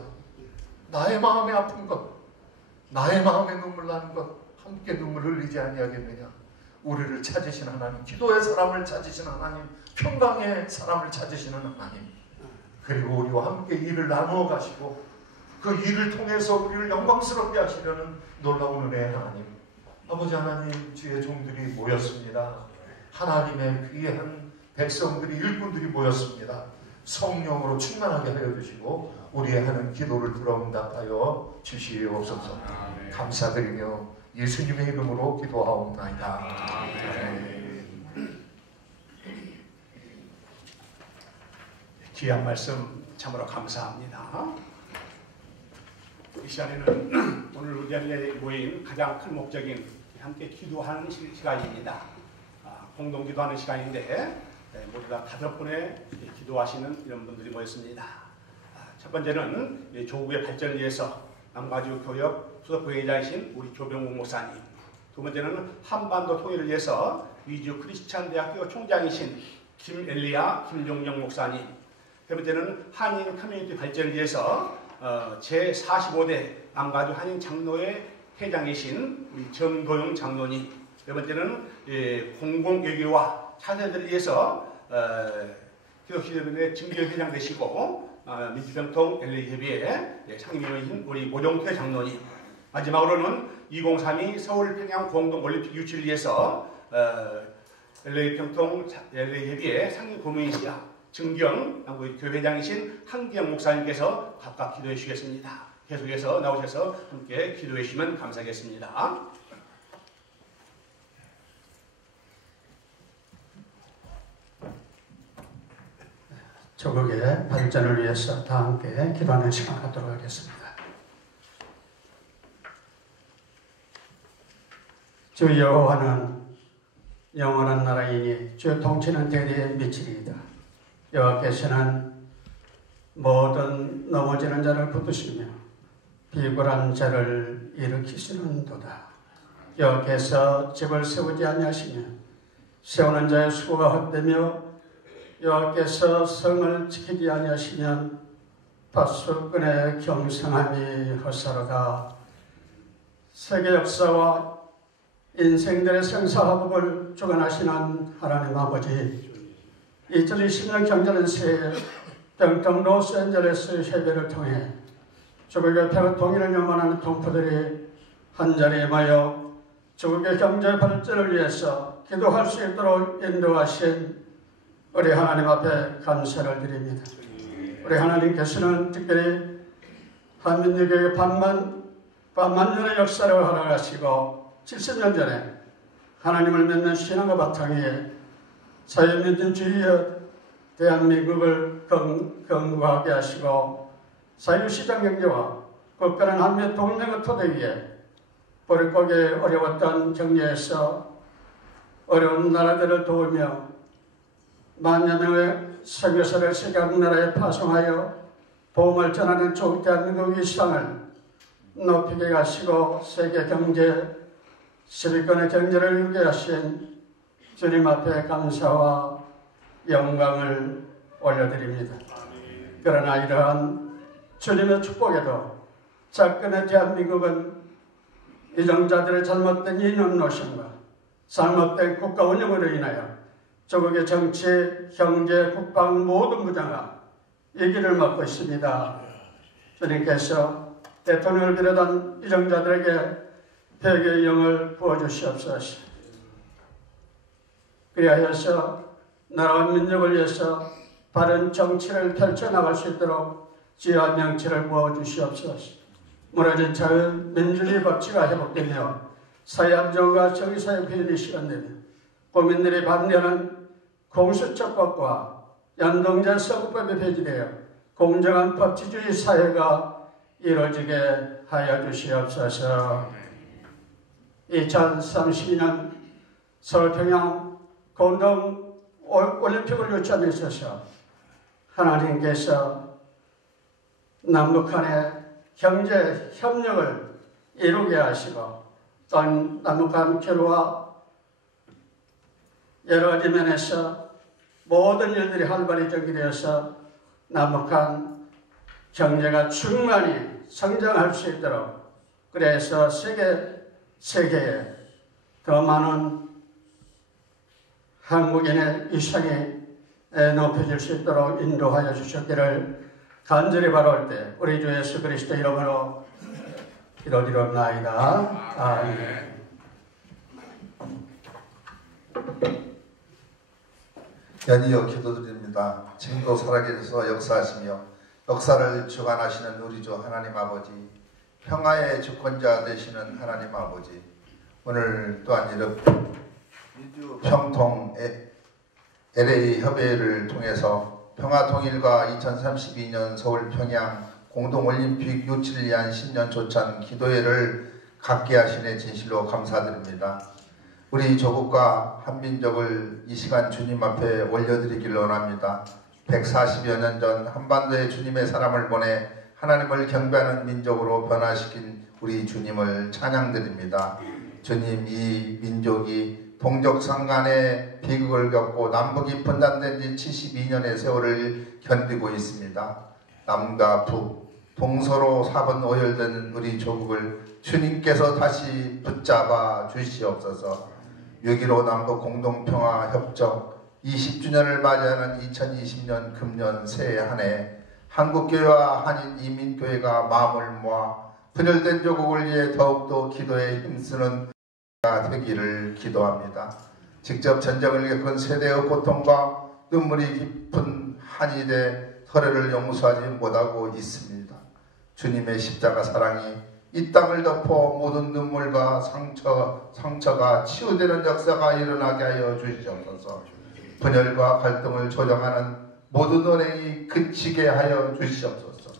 나의 마음에 아픈 것, 나의 마음에 눈물 나는 것 함께 눈물을 흘리지 아니하겠느냐. 우리를 찾으신 하나님, 기도의 사람을 찾으신 하나님, 평강의 사람을 찾으시는 하나님, 그리고 우리와 함께 일을 나누어 가시고 그 일을 통해서 우리를 영광스럽게 하시려는 놀라운 은혜의 하나님, 아버지 하나님, 주의 종들이 모였습니다. 하나님의 귀한 백성들이, 일꾼들이 모였습니다. 성령으로 충만하게 하여 주시고 우리의 하는 기도를 들어응답하여 주시옵소서. 감사드리며 예수님의 이름으로 기도하옵나이다. 귀한 말씀 참으로 감사합니다. 이 시간에는 오늘 우리 자리에 모인 가장 큰 목적인 함께 기도하는 시간입니다. 공동 기도하는 시간인데 모두 다 5분의 기도하시는 이런 분들이 모였습니다. 첫 번째는 조국의 발전을 위해서 남가주 교역 수석부회장이신 우리 조병국 목사님, 두 번째는 한반도 통일을 위해서 위주 크리스찬대학교 총장이신 김엘리야 김종영 목사님, 세 번째는 한인 커뮤니티 발전을 위해서 제45대 남가주 한인 장로회 회장이신 우리 정도영 장로님, 네 번째는 공공외교와 차세대를 위해서 기독교회의 증결회장 되시고 민주평통 LA협의회 상임위원이신 우리 모종태 장로님, 마지막으로는 2032 서울 평양 공동올림픽 유치를 위해서 LA평통 LA협의회 상임 고문이시자 증경 교회장이신 한기영 목사님께서 각각 기도해 주시겠습니다. 계속해서 나오셔서 함께 기도해 주시면 감사하겠습니다. 조국의 발전을 위해서 다 함께 기도하는 시간 갖도록 하겠습니다. 주 여호와는 영원한 나라이니 주 통치는 대대에 미치리이다. 여호와께서는 모든 넘어지는 자를 붙드시며 비굴한 자를 일으키시는도다. 여호와께서 집을 세우지 아니하시며 세우는 자의 수고가 헛되며 여호와께서 성을 지키지 아니하시면 다수꾼의 경성함이 헛사로다. 세계 역사와 인생들의 생사화복을 주관하시는 하나님 아버지, 2020년 경제는 새해 평통 로스앤젤레스 협의를 통해 조국의 통일을 염원하는 동포들이 한자리에 모여 조국의 경제 발전을 위해서 기도할 수 있도록 인도하신 우리 하나님 앞에 감사를 드립니다. 우리 하나님께서는 특별히 한민족에게 반만년의 역사를 허락하시고 70년 전에 하나님을 믿는 신앙과 바탕에 자유민주주의의 대한민국을 건국하게 하시고 자유시장 경제와 국가는 한미 동맹의 토대 위에 보릿고개 어려웠던 경제에서 어려운 나라들을 도우며 만여 명의 선교사를 세계 각 나라에 파송하여 복음을 전하는 조국 대한민국의 시장을 높이게 하시고 세계 경제 10위권의 경제를 이루게 하신 주님 앞에 감사와 영광을 올려드립니다. 그러나 이러한 주님의 축복에도 작금의 대한민국은 이정자들의 잘못된 이념 노선과 잘못된 국가 운영으로 인하여 조국의 정치, 경제, 국방 모든 부장과 이 길을 막고 있습니다. 주님께서 대통령을 비롯한 이정자들에게 회개의 영을 부어주시옵소서. 그리하여서 나라와 민족을 위해서 바른 정치를 펼쳐나갈 수 있도록 지혜와 명치를 부어주시옵소서. 무너진 자의 민주주의 법치가 회복되며 사회 안정과 정의사회 표현이 실현되며 국민들이 반대하는 공수처법과 연동제 서구법이 폐지되어 공정한 법치주의 사회가 이루어지게 하여 주시옵소서. 2032년 서울 평양 공동 올림픽을 유치함에 있어서 하나님께서 남북한의 경제 협력을 이루게 하시고 또 남북한 교류와 여러 가지 면에서 모든 일들이 활발히 전개되어서 남북한 경제가 충만히 성장할 수 있도록, 그래서 세계에 더 많은 한국인의 위상이 높여질 수 있도록 인도하여 주셨기를 간절히 바라올 때 우리 주 예수 그리스도 이름으로 기도드리옵나이다. 아멘. 연이어 기도드립니다. 지금도 살아계셔서 역사하시며 역사를 주관하시는 우리 주 하나님 아버지, 평화의 주권자 되시는 하나님 아버지, 오늘 또한 이렇게 평통 LA 협의회를 통해서 평화통일과 2032년 서울 평양 공동올림픽 유치를 위한 10년 조찬 기도회를 갖게 하시네 진실로 감사드립니다. 우리 조국과 한민족을 이 시간 주님 앞에 올려드리기를 원합니다. 140여 년 전 한반도에 주님의 사람을 보내 하나님을 경배하는 민족으로 변화시킨 우리 주님을 찬양드립니다. 주님, 이 민족이 동족상간의 비극을 겪고 남북이 분단된 지 72년의 세월을 견디고 있습니다. 남과 북, 동서로 사분 오열된 우리 조국을 주님께서 다시 붙잡아 주시옵소서. 6.15 남북 공동평화협정 20주년을 맞이하는 2020년 금년 새해 한 해 한국교회와 한인이민교회가 마음을 모아 분열된 조국을 위해 더욱더 기도에 힘쓰는 때가 되기를 기도합니다. 직접 전쟁을 겪은 세대의 고통과 눈물이 깊은 한일의 서래를 용서하지 못하고 있습니다. 주님의 십자가 사랑이 이 땅을 덮어 모든 눈물과 상처가 치유되는 역사가 일어나게 하여 주시옵소서. 분열과 갈등을 조정하는 모든 언행이 그치게 하여 주시옵소서.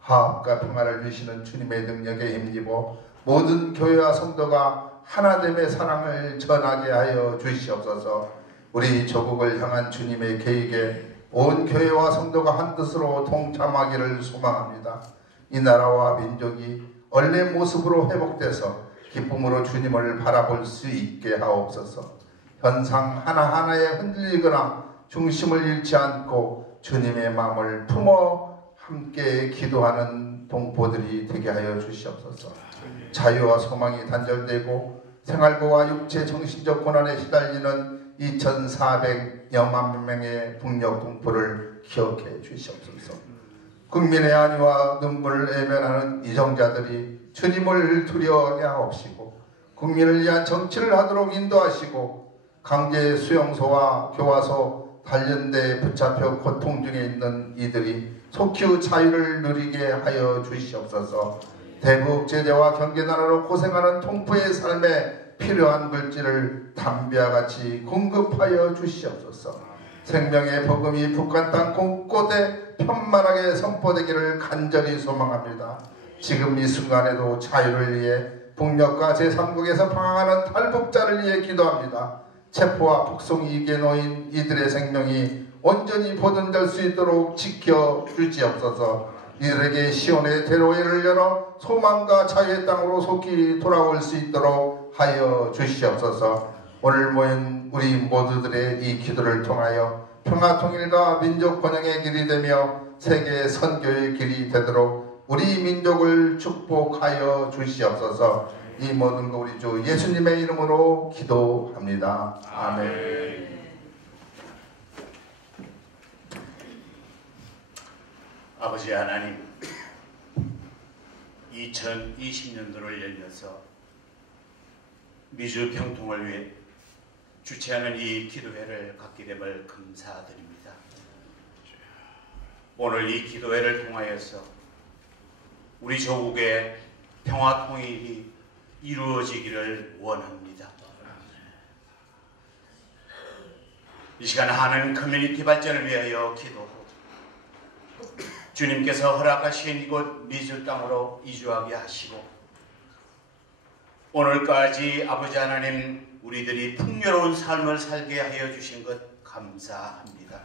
화합과 평화를 주시는 주님의 능력에 힘입어 모든 교회와 성도가 하나됨의 사랑을 전하게 하여 주시옵소서. 우리 조국을 향한 주님의 계획에 온 교회와 성도가 한뜻으로 동참하기를 소망합니다. 이 나라와 민족이 원래 모습으로 회복돼서 기쁨으로 주님을 바라볼 수 있게 하옵소서. 현상 하나하나에 흔들리거나 중심을 잃지 않고 주님의 마음을 품어 함께 기도하는 동포들이 되게 하여 주시옵소서. 자유와 소망이 단절되고 생활고와 육체 정신적 고난에 시달리는 2,400여만 명의 북녘 동포를 기억해 주시옵소서. 국민의 안위와 눈물을 애면하는 이정자들이 주님을 두려워하게 하옵시고 국민을 위한 정치를 하도록 인도하시고 강제 수용소와 교화소 단련대에 붙잡혀 고통 중에 있는 이들이 속히 자유를 누리게 하여 주시옵소서. 대북 제재와 경계 나라로 고생하는 동포의 삶에 필요한 물질을 담비와 같이 공급하여 주시옵소서. 생명의 복음이 북한 땅 곳곳에 편만하게 선포되기를 간절히 소망합니다. 지금 이 순간에도 자유를 위해 북녘과 제3국에서 방황하는 탈북자를 위해 기도합니다. 체포와 북송이익에 놓인 이들의 생명이 온전히 보존될 수 있도록 지켜주시옵소서. 이들에게 시온의 대로회를 열어 소망과 자유의 땅으로 속히 돌아올 수 있도록 하여 주시옵소서. 오늘 모인 우리 모두들의 이 기도를 통하여 평화 통일과 민족 번영의 길이 되며 세계 선교의 길이 되도록 우리 민족을 축복하여 주시옵소서. 이 모든 거 우리 주 예수님의 이름으로 기도합니다. 아멘. 아버지 하나님, 2020년도를 열면서 미주 평통을 위해 주최하는 이 기도회를 갖게 됨을 감사드립니다. 오늘 이 기도회를 통하여서 우리 조국의 평화 통일이 이루어지기를 원합니다. 이 시간 하나님 커뮤니티 발전을 위하여 기도하고 주님께서 허락하신 이곳 미주 땅으로 이주하게 하시고 오늘까지 아버지 하나님 우리들이 풍요로운 삶을 살게 하여 주신 것 감사합니다.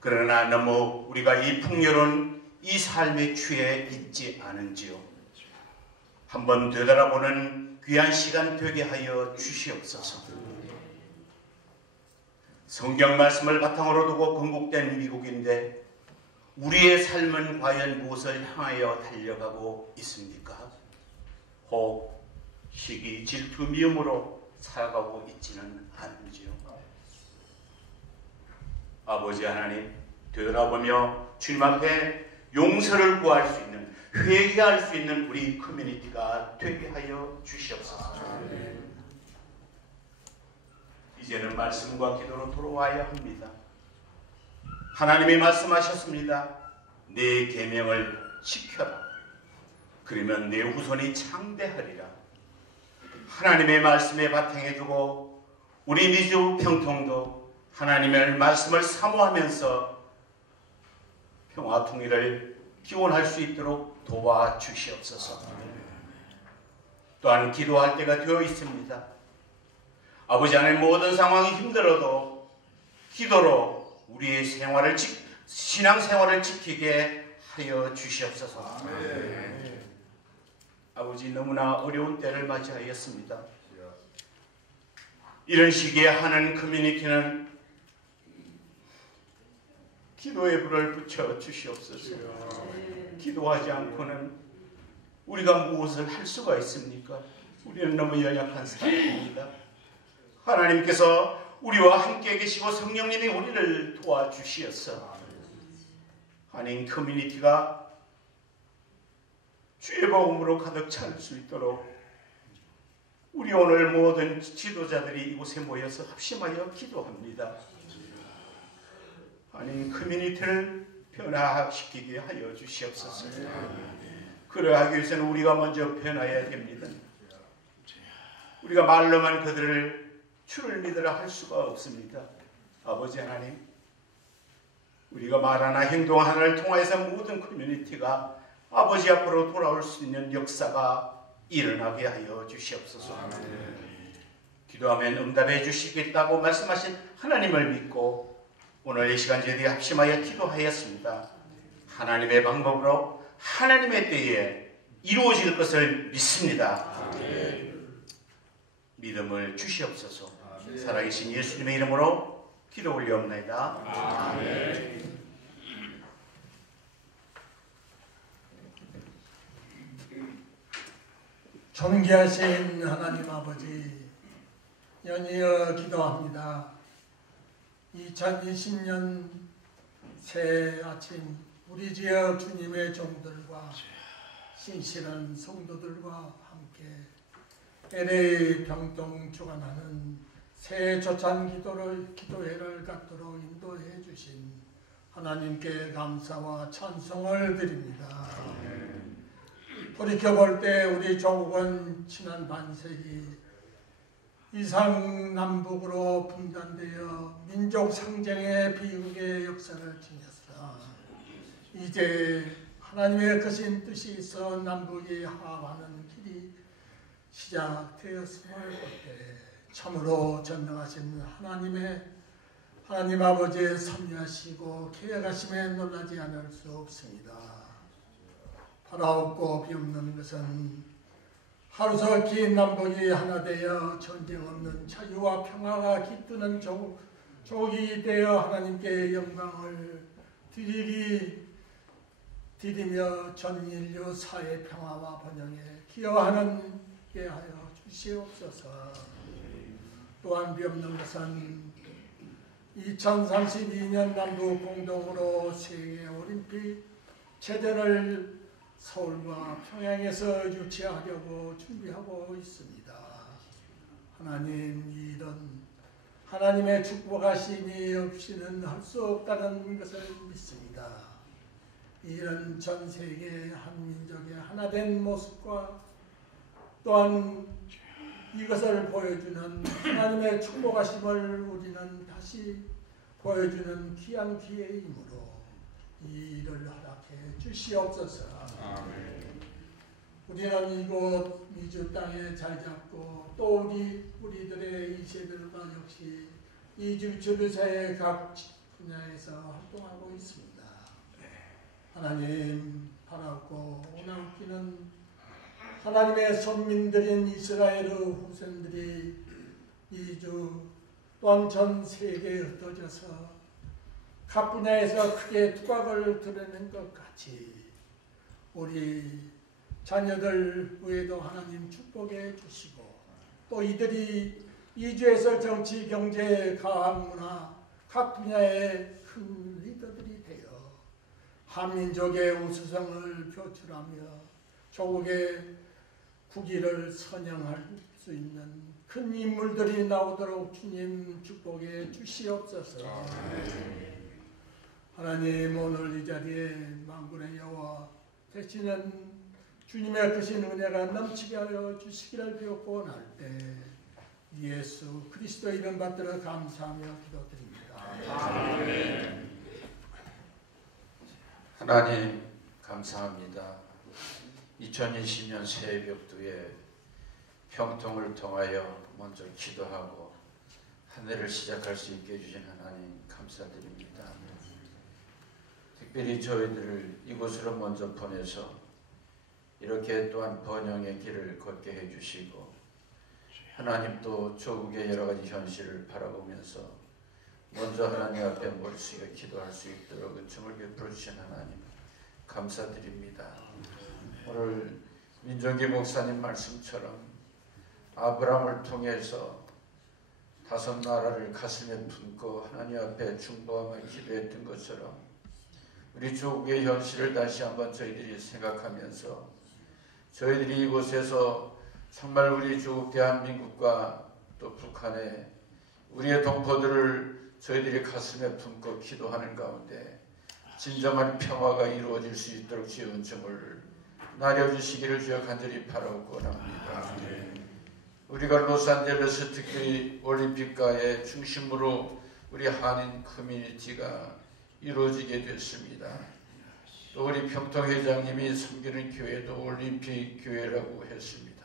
그러나 너무 우리가 이 풍요로운 이 삶에 취해 있지 않은지요. 한번 되돌아보는 귀한 시간 되게 하여 주시옵소서. 성경 말씀을 바탕으로 두고 건국된 미국인데 우리의 삶은 과연 무엇을 향하여 달려가고 있습니까? 혹 시기, 질투, 미움으로 살아가고 있지는 않은지요. 아버지 하나님, 되돌아보며 주님 앞에 용서를 구할 수 있는, 회개할 수 있는 우리 커뮤니티가 되게 하여 주시옵소서. 이제는 말씀과 기도로 돌아와야 합니다. 하나님이 말씀하셨습니다. 내 계명을 지켜라. 그러면 내 후손이 창대하리라. 하나님의 말씀에 바탕에 두고 우리 미주 평통도 하나님의 말씀을 사모하면서 평화 통일을 기원할 수 있도록 도와주시옵소서. 또한 기도할 때가 되어 있습니다. 아버지 하나님, 모든 상황이 힘들어도 기도로 우리의 신앙생활을 지키게 하여 주시옵소서. 아버지, 너무나 어려운 때를 맞이하였습니다. 이런 시기에 하는 커뮤니티는 기도의 불을 붙여 주시옵소서. 기도하지 않고는 우리가 무엇을 할 수가 있습니까? 우리는 너무 연약한 사람입니다. 하나님께서 우리와 함께 계시고 성령님이 우리를 도와주시어서 한인 커뮤니티가 주의 복음으로 가득 찰 수 있도록 우리 오늘 모든 지도자들이 이곳에 모여서 합심하여 기도합니다. 한인 커뮤니티를 변화시키게 하여 주시옵소서. 그러하기 위해서는 우리가 먼저 변화해야 됩니다. 우리가 말로만 그들을 주를 믿으라 할 수가 없습니다. 아버지 하나님, 우리가 말 하나 행동 하나를 통하여서 모든 커뮤니티가 아버지 앞으로 돌아올 수 있는 역사가 일어나게 하여 주시옵소서. 기도하면 응답해 주시겠다고 말씀하신 하나님을 믿고 오늘 이 시간 저희들이 합심하여 기도하였습니다. 하나님의 방법으로 하나님의 때에 이루어질 것을 믿습니다. 믿음을 주시옵소서. 살아계신 예수님의 이름으로 기도 올리옵나이다. 존귀하신 하나님 아버지, 연이어 기도합니다. 2020년 새 아침 우리 지역 주님의 종들과 신실한 성도들과 함께 LA 병동 주관하는 새 조찬 기도회를 갖도록 인도해 주신 하나님께 감사와 찬송을 드립니다. 돌이켜볼 때 우리 조국은 지난 반세기 이상 남북으로 분단되어 민족 상정의 비극의 역사를 지녔으나 이제 하나님의 크신 뜻이 있어 남북이 화합하는 길이 시작되었음을 볼 때 참으로 전능하신 하나님 아버지의 섭리하시고 계획하심에 놀라지 않을 수 없습니다. 바라옵고 비옵는 것은 하루서 긴 남북이 하나 되어 전쟁 없는 자유와 평화가 깃드는 조국이 되어 하나님께 영광을 드리며 전 인류 사회 평화와 번영에 기여하는 게 하여 주시옵소서. 또한 비없는 것은 2032년 남북 공동으로 세계올림픽 체전을 서울과 평양에서 유치하려고 준비하고 있습니다. 하나님, 이런 하나님의 축복하심이 없이는 할 수 없다는 것을 믿습니다. 이런 전 세계 한민족의 하나된 모습과 또한 이것을 보여주는 하나님의 축복하심을 우리는 다시 보여주는 귀한 기회이므로 이 일을 허락해 주시옵소서. 우리는 이곳 미주 땅에 자리 잡고 또 우리들의 이세들과 역시 이주 주류사의 각 분야에서 활동하고 있습니다. 하나님, 바라고 오나웃기는 하나님의 선민들인 이스라엘 후손들이 이주 또한 전 세계에 흩어져서 각 분야에서 크게 두각을 드러낸 것 같이 우리 자녀들 위에도 하나님 축복해 주시고 또 이들이 이주에서 정치, 경제, 과학, 문화 각 분야의 큰 리더들이 되어 한민족의 우수성을 표출하며 조국의 국위를 선양할 수 있는 큰 인물들이 나오도록 주님 축복해 주시옵소서. 하나님, 오늘 이 자리에 만군의 여호와 되시는 주님의 크신 은혜가 넘치게 하여 주시기를 비옵고 원할 때 예수 그리스도 이름 받들어 감사하며 기도드립니다. 하나님, 감사합니다. 2020년 새벽도에 평통을 통하여 먼저 기도하고 한 해를 시작할 수 있게 해주신 하나님 감사드립니다. 특별히 저희들을 이곳으로 먼저 보내서 이렇게 또한 번영의 길을 걷게 해주시고 하나님 또 조국의 여러 가지 현실을 바라보면서 먼저 하나님 앞에 머리 숙여 기도할 수 있도록 은총을 베풀어 주신 하나님 감사드립니다. 오늘 민정기 목사님 말씀처럼 아브라함을 통해서 5 나라를 가슴에 품고 하나님 앞에 중보하며 기도했던 것처럼 우리 조국의 현실을 다시 한번 저희들이 생각하면서 저희들이 이곳에서 정말 우리 조국 대한민국과 또 북한의 우리의 동포들을 저희들이 가슴에 품고 기도하는 가운데 진정한 평화가 이루어질 수 있도록 주의 은총을 나려주시기를 주여 간절히 바라고 원합니다. 우리가 로스앤젤레스 특히 올림픽가의 중심으로 우리 한인 커뮤니티가 이루어지게 됐습니다. 또 우리 평통 회장님이 섬기는 교회도 올림픽 교회라고 했습니다.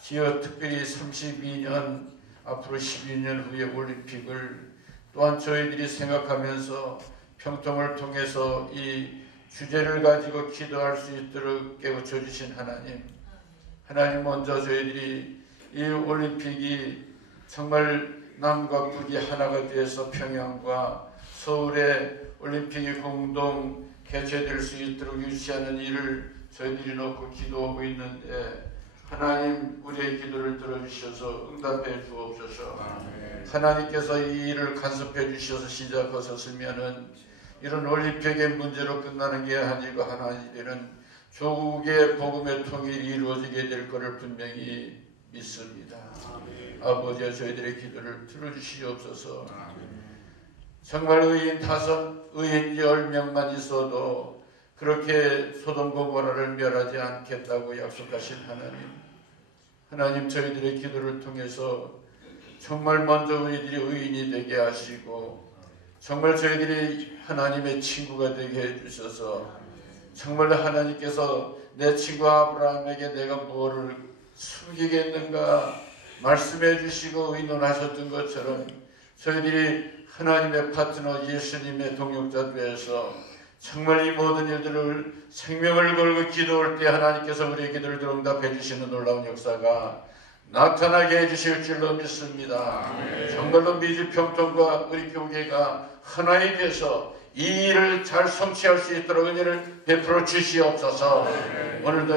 지어 특별히 32년 앞으로 12년 후에 올림픽을 또한 저희들이 생각하면서 평통을 통해서 이 주제를 가지고 기도할 수 있도록 깨우쳐 주신 하나님 먼저 저희들이 이 올림픽이 정말 남과 북이 하나가 되어서 평양과 서울에 올림픽이 공동 개최될 수 있도록 유치하는 일을 저희들이 놓고 기도하고 있는데 하나님 우리의 기도를 들어주셔서 응답해 주옵소서. 하나님께서 이 일을 간섭해 주셔서 시작하셨으면은 이런 올림픽의 문제로 끝나는 게 아니고 하나님께는 조국의 복음의 통일이 이루어지게 될 것을 분명히 믿습니다. 아버지여 저희들의 기도를 들어주시옵소서. 정말 의인 10명만 있어도 그렇게 소돔 고모라를 멸하지 않겠다고 약속하신 하나님 저희들의 기도를 통해서 정말 먼저 우리들이 의인이 되게 하시고 정말 저희들이 하나님의 친구가 되게 해주셔서 정말로 하나님께서 내 친구 아브라함에게 내가 뭐를 숨기겠는가 말씀해 주시고 의논하셨던 것처럼 저희들이 하나님의 파트너 예수님의 동역자 되어서 정말 이 모든 일들을 생명을 걸고 기도할 때 하나님께서 우리의 기도를 응답해 주시는 놀라운 역사가 나타나게 해주실 줄로 믿습니다. 정말로 미주 평통과 우리 교회가 하나이 돼서 이 일을 잘 성취할 수 있도록 은혜를 베풀어 주시옵소서. 오늘도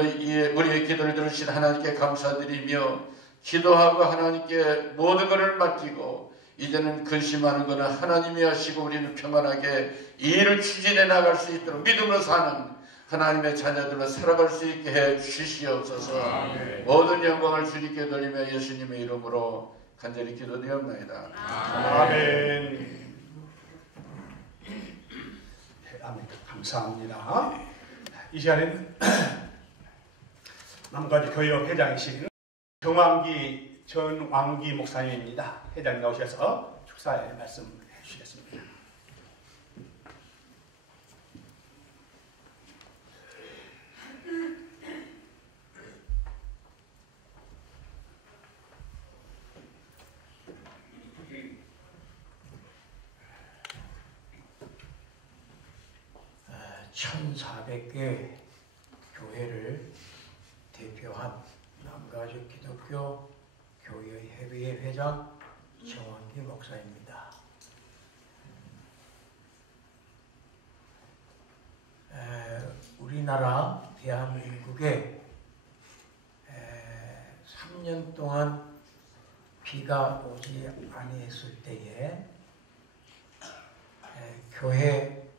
우리의 기도를 들으신 하나님께 감사드리며 기도하고 하나님께 모든 것을 맡기고 이제는 근심하는 것은 하나님이 하시고 우리는 평안하게 이 일을 추진해 나갈 수 있도록 믿음으로 사는 하나님의 자녀들로 살아갈 수 있게 해 주시옵소서. 모든 영광을 주님께 돌리며 예수님의 이름으로 간절히 기도드리옵나이다. 아멘. 아멘. 감사합니다. 이 시간에는 남가주 교회 회장이신 정왕기 전왕기 목사님입니다. 회장님 나오셔서 축사의 말씀 해주시겠습니다. (1400개) 교회를 대표한 남가주 기독교 교회 협의회 회장 정왕기 목사입니다. 우리나라 대한민국에 3년 동안 비가 오지 아니했을 때에 교회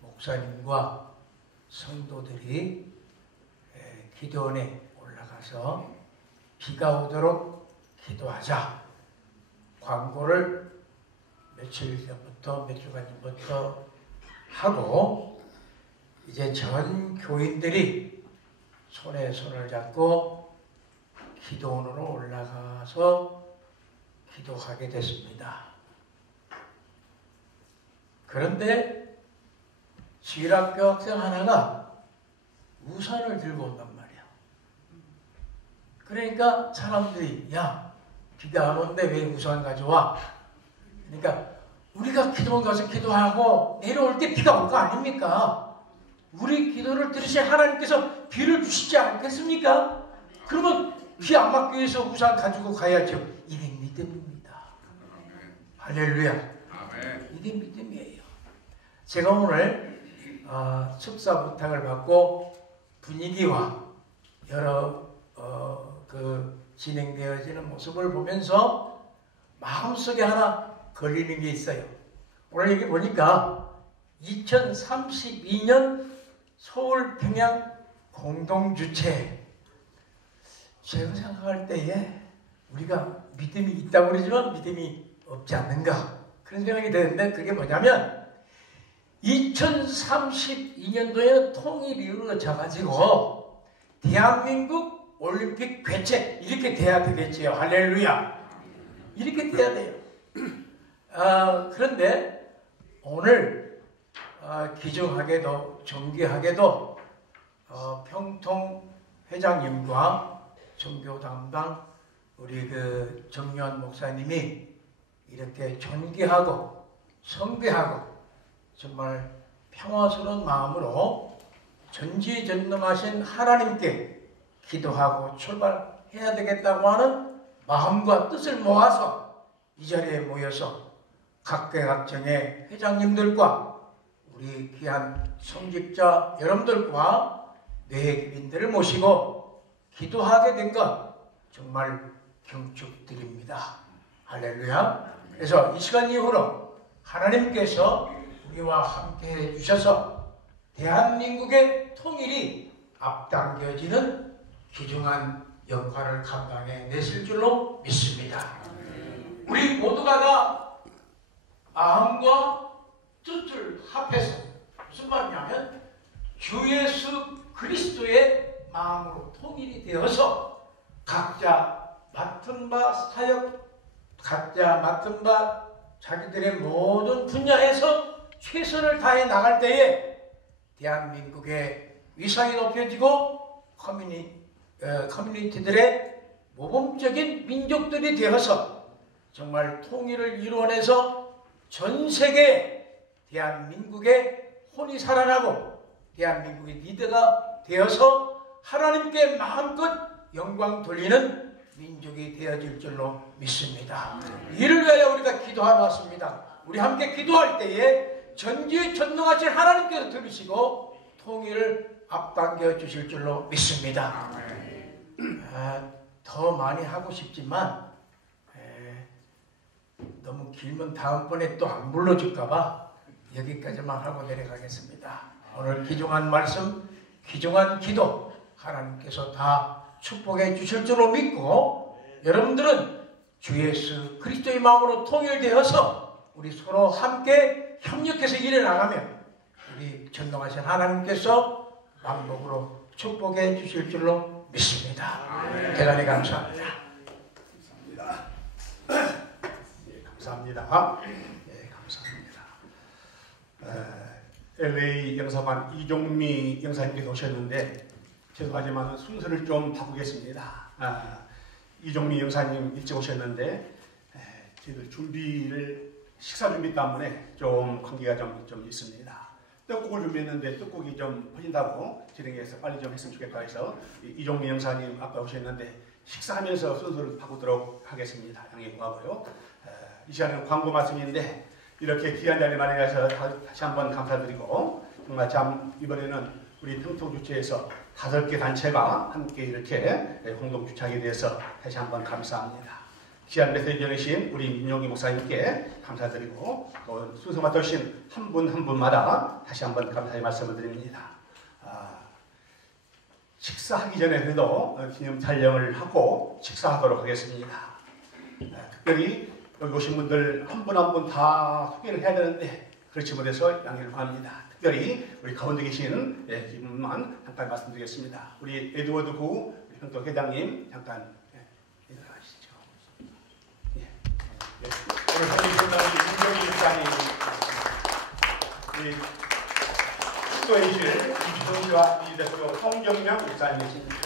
목사님과 성도들이 기도원에 올라가서 비가 오도록 기도하자 광고를 몇 주간 전부터 하고 이제 전 교인들이 손에 손을 잡고 기도원으로 올라가서 기도하게 됐습니다. 그런데 지일학교 학생 하나가 우산을 들고 온단 말이야. 그러니까 사람들이 야, 비가 안 오는데 왜 우산 가져와? 그러니까 우리가 기도원 가서 기도하고 내려올 때 비가 올 거 아닙니까? 우리 기도를 들으신 하나님께서 비를 주시지 않겠습니까? 그러면 비 안 맞기 위해서 우산 가지고 가야죠. 이게 믿음입니다. 할렐루야. 이게 믿음이에요. 제가 오늘 축사 부탁을 받고 분위기와 여러 진행되어지는 모습을 보면서 마음속에 하나 걸리는 게 있어요. 오늘 여기 보니까 2032년 서울 평양 공동주최. 제가 생각할 때에 우리가 믿음이 있다고 그러지만 믿음이 없지 않는가 그런 생각이 드는데 그게 뭐냐면 2032년도에는 통일이 이루어져가지고 대한민국 올림픽 개최 이렇게 돼야 되겠지요. 할렐루야. 이렇게 돼야 돼요. 그런데 오늘 귀중하게도 존귀하게도 평통 회장님과 종교 담당 우리 정요한 목사님이 이렇게 존귀하고 성귀하고 정말 평화스러운 마음으로 전지전능하신 하나님께 기도하고 출발해야 되겠다고 하는 마음과 뜻을 모아서 이 자리에 모여서 각계각층의 회장님들과 우리 귀한 성직자 여러분들과 내외교인들을 모시고 기도하게 된 것 정말 경축드립니다. 할렐루야. 그래서 이 시간 이후로 하나님께서 우리와 함께 해주셔서 대한민국의 통일이 앞당겨지는 귀중한 역할을 감당해 내실 줄로 믿습니다. 우리 모두가 다 마음과 뜻을 합해서 무슨 말이냐면 주 예수 그리스도의 마음으로 통일이 되어서 각자 맡은 바 사역, 각자 맡은 바 자기들의 모든 분야에서 최선을 다해 나갈 때에 대한민국의 위상이 높여지고 커뮤니티들의 모범적인 민족들이 되어서 정말 통일을 이루어내서 전 세계 대한민국의 혼이 살아나고 대한민국의 리더가 되어서 하나님께 마음껏 영광 돌리는 민족이 되어질 줄로 믿습니다. 이를 위하여 우리가 기도하러 왔습니다. 우리 함께 기도할 때에 전지전능하신 하나님께서 들으시고 통일을 앞당겨 주실 줄로 믿습니다. 더 많이 하고 싶지만 너무 길면 다음번에 또 안 불러줄까봐 여기까지만 하고 내려가겠습니다. 오늘 귀중한 말씀, 귀중한 기도 하나님께서 다 축복해 주실 줄로 믿고 여러분들은 주 예수 그리스도의 마음으로 통일되어서 우리 서로 함께 협력해서 일해 나가면 우리 전능하신 하나님께서 만복으로 축복해 주실 줄로 믿습니다. 대단히 감사합니다. 감사합니다. 네, 감사합니다. LA 영사관 이종미 영사님께서 오셨는데 죄송하지만 순서를 좀 바꾸겠습니다. 이종미 영사님 일찍 오셨는데 저희들 식사 준비 때문에 좀 관계가 좀 있습니다. 떡국을 준비했는데 떡국이 좀 퍼진다고 진행해서 빨리 좀 했으면 좋겠다 해서 이종미 영사님 아까 오셨는데 식사하면서 순서를 바꾸도록 하겠습니다. 양해 구하고요. 이 시간은 광고 말씀인데 이렇게 귀한 자리를 마련해서 다시 한번 감사드리고 정말 참 이번에는 우리 평통주체에서 5개 단체가 함께 이렇게 공동 주최하게 돼서 다시 한번 감사합니다. 귀한 메시지 전해주신 우리 민용희 목사님께 감사드리고 또 순서 맡으신 한 분 한 분마다 다시 한번 감사의 말씀을 드립니다. 식사하기 전에 그래도 기념 촬영을 하고 식사하도록 하겠습니다. 특별히 여기 오신 분들 한 분 한 분 다 소개를 해야 되는데 그렇지 못해서 양해를 구합니다. 특별히 우리 가운데 계신 이분만 잠깐 말씀드리겠습니다. 우리 에드워드 구 평통 회장님 잠깐 인사하시죠. 오늘 함께 계신 우리 민정희 목사님, 축도해주실 이주동씨와 이대표 송정명 목사님이십니다.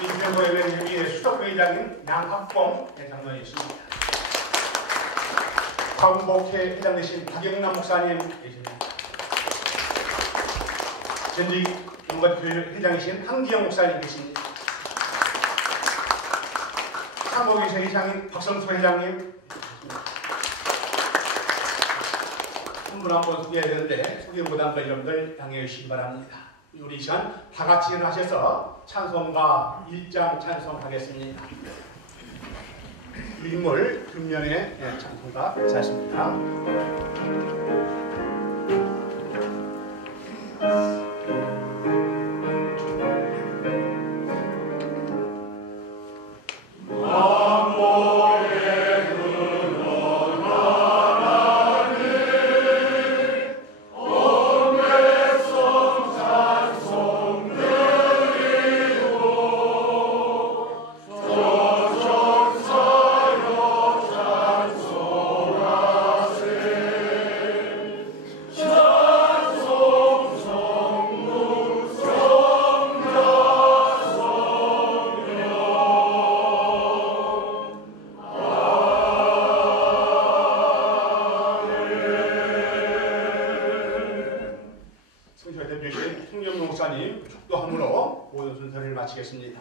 민주노예회의 수석회장인 양학봉 대장로이십니다. 광복회 회장 되신 박영남 목사님 계십니다. 전직 연구교회 회장이신 황기영 목사님 계십니다. 한국의 회장인 박성수 회장님 한 분 한 분 소개해야 되는데 소개보다 여러분들 양해해 주시기 바랍니다. 우리 이 시간 다 같이 일어나셔서 찬송가 1장 찬송하겠습니다. 인물 뒷면에 찬송가 자십니다. 마치겠습니다.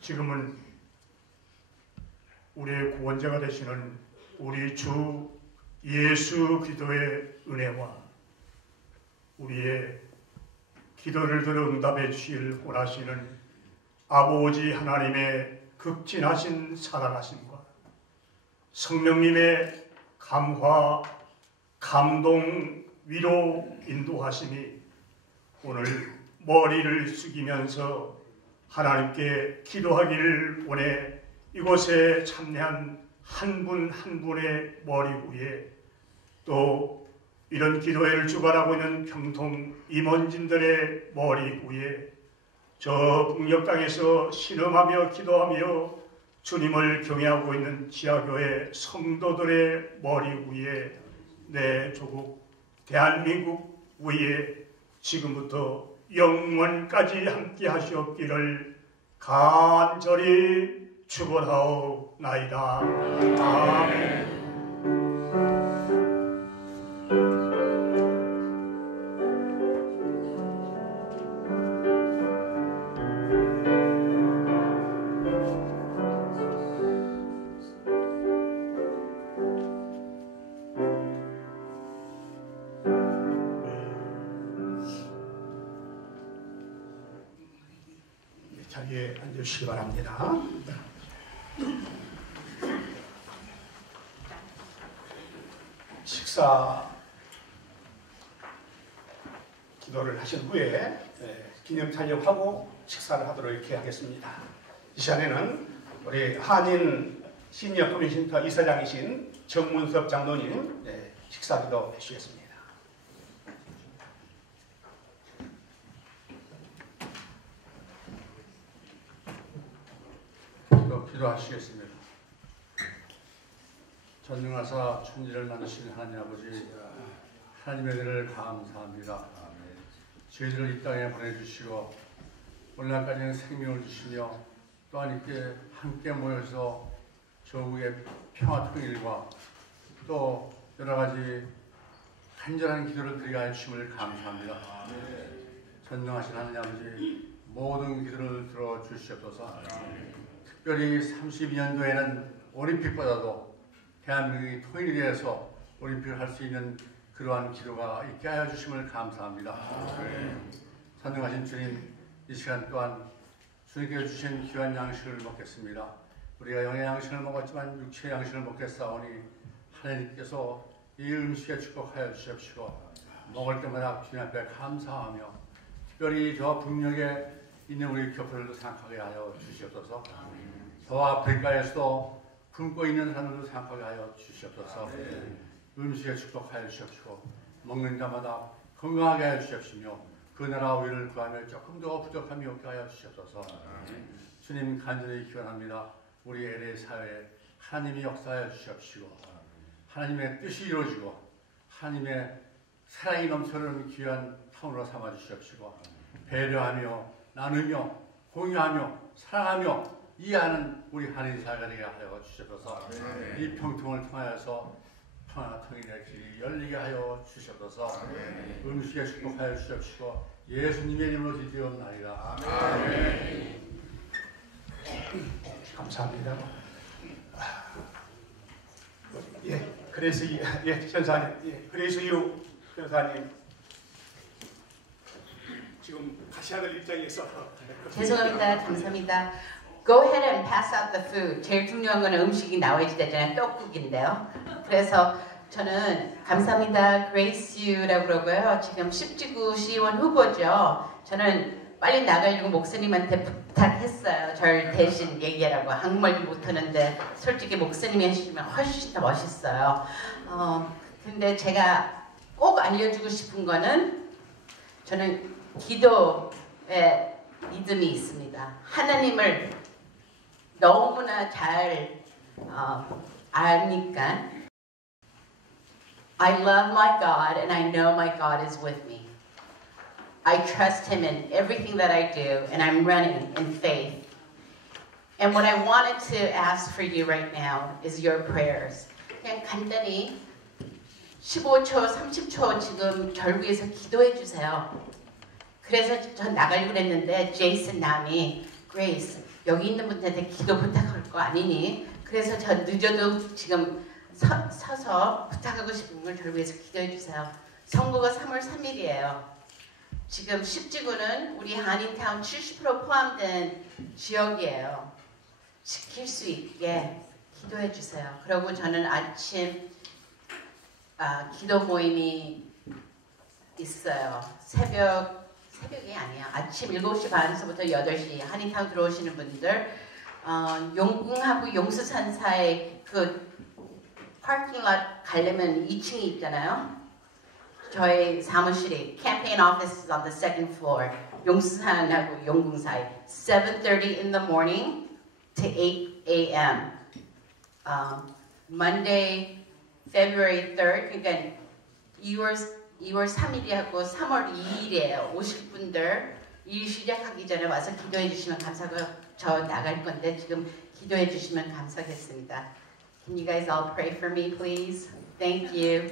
지금은 우리의 구원자가 되시는 우리 주 예수 그리스도의 은혜와 우리의 기도를 들어 응답해 주실 원하시는 아버지 하나님의 극진하신 사랑하심과 성령님의 감화, 감동, 위로, 인도하심이 오늘 머리를 숙이면서 하나님께 기도하기를 원해 이곳에 참여한 한 분 한 분의 머리 위에 또 이런 기도회를 주관하고 있는 경통 임원진들의 머리 위에 저 북녘 땅에서 신음하며 기도하며 주님을 경외하고 있는 지하교회 성도들의 머리 위에 내 조국 대한민국 위에 지금부터 영원까지 함께 하시옵기를 간절히 축원하옵나이다. 아멘. 자리에 앉으시기 바랍니다. 식사 기도를 하신 후에 기념 촬영하고 식사를 하도록 이렇게 하겠습니다. 이 시간에는 우리 한인 시니어 커뮤니티센터 이사장이신 정문섭 장로님 식사 기도 해주시겠습니다. 기도하시겠습니다. 전능하사 천지를 만드신 하나님 아버지, 하나님의 은혜를 감사합니다. 저희들을 이 땅에 보내주시고 오늘날까지는 생명을 주시며 또한 이렇게 함께 모여서 조국의 평화 통일과 또 여러 가지 간절한 기도를 드리게 하심을 감사합니다. 전능하신 하나님 아버지, 모든 기도를 들어주시옵소서. 특별히 32년도에는 올림픽보다도 대한민국이 통일이 되어서 올림픽을 할 수 있는 그러한 기도가 있게 하여 주심을 감사합니다. 전능하신 주님, 이 시간 또한 주님께서 주신 귀한 양식을 먹겠습니다. 우리가 영의 양식을 먹었지만 육체의 양식을 먹겠사오니 하나님께서 이 음식에 축복하여 주십시오. 먹을 때마다 주님 앞에 감사하며 특별히 저 북녘에 있는 우리 교포들도 생각하게 하여 주시옵소서. 저 아프리카에서도 품고 있는 사람들도 생각하게 하여 주시옵소서. 음식에 축복하여 주십시오. 먹는 자마다 건강하게 하여 주십시오. 그 나라 위를 구하며 조금 더 부족함이 없게 하여 주시옵소서. 주님 간절히 기원합니다. 우리 LA 사회에 하나님이 역사하여 주시옵시고 하나님의 뜻이 이루어지고 하나님의 사랑이 넘쳐나는 귀한 타운으로 삼아 주시옵시고 배려하며 나누며 공유하며 사랑하며 이해하는 우리 한인 사회가 되게 하여 주시옵소서. 이 평통을 통하여서 평화 통일의 길이 열리게 하여 주시옵소서. 음식에 축복하여 주시옵시고 예수님의 이름으로 기도하옵나이다. 감사합니다. 예, 그래서 전사님, 그래서 전사님 지금 가셔야 될 입장에서 죄송합니다. 감사합니다. Go ahead and pass out the food. 제일 중요한 거는 음식이 나와야 되잖아요. 떡국인데요. 그래서 저는 감사합니다. Grace You라고 그러고요. 지금 10지구 시의원 후보죠. 저는 빨리 나가려고 목사님한테 부탁했어요. 절 대신 얘기하라고. 한국말도 못하는데 솔직히 목사님이 해주시면 훨씬 더 멋있어요. 근데 제가 꼭 알려주고 싶은 거는 저는 기도에 믿음이 있습니다. 하나님을 너무나 잘 아니까 I love my God and I know my God is with me. I trust Him in everything that I do and I'm running in faith. And what I wanted to ask for you right now is your prayers. 그냥 간단히 15초, 30초 지금 절 위해서 기도해 주세요. 그래서 전 나가려고 했는데 제이슨 남이 Grace 여기 있는 분들한테 기도 부탁할 거 아니니? 그래서 저 늦어도 지금 서서 부탁하고 싶은 걸 저를 위해서 기도해 주세요. 선거가 3월 3일이에요. 지금 10지구는 우리 한인타운 70% 포함된 지역이에요. 지킬 수 있게 기도해 주세요. 그리고 저는 아침 기도 모임이 있어요. 새벽이 아니야. 아침 7시 반서부터 8시 한인타운 들어오시는 분들 용궁하고 용수산 사이 그 파킹lot 가려면 2층이 있잖아요. 저희 사무실이 campaign office is on the second floor. 용수산하고 용궁 사이 7:30 in the morning to 8 a.m. Monday, February 3rd 그러니까 2월 3일이하고 3월 2일이에요. 오실 분들 일 시작하기 전에 와서 기도해 주시면 감사하고 저 나갈 건데 지금 기도해 주시면 감사하겠습니다. Can you guys all pray for me, please? Thank you.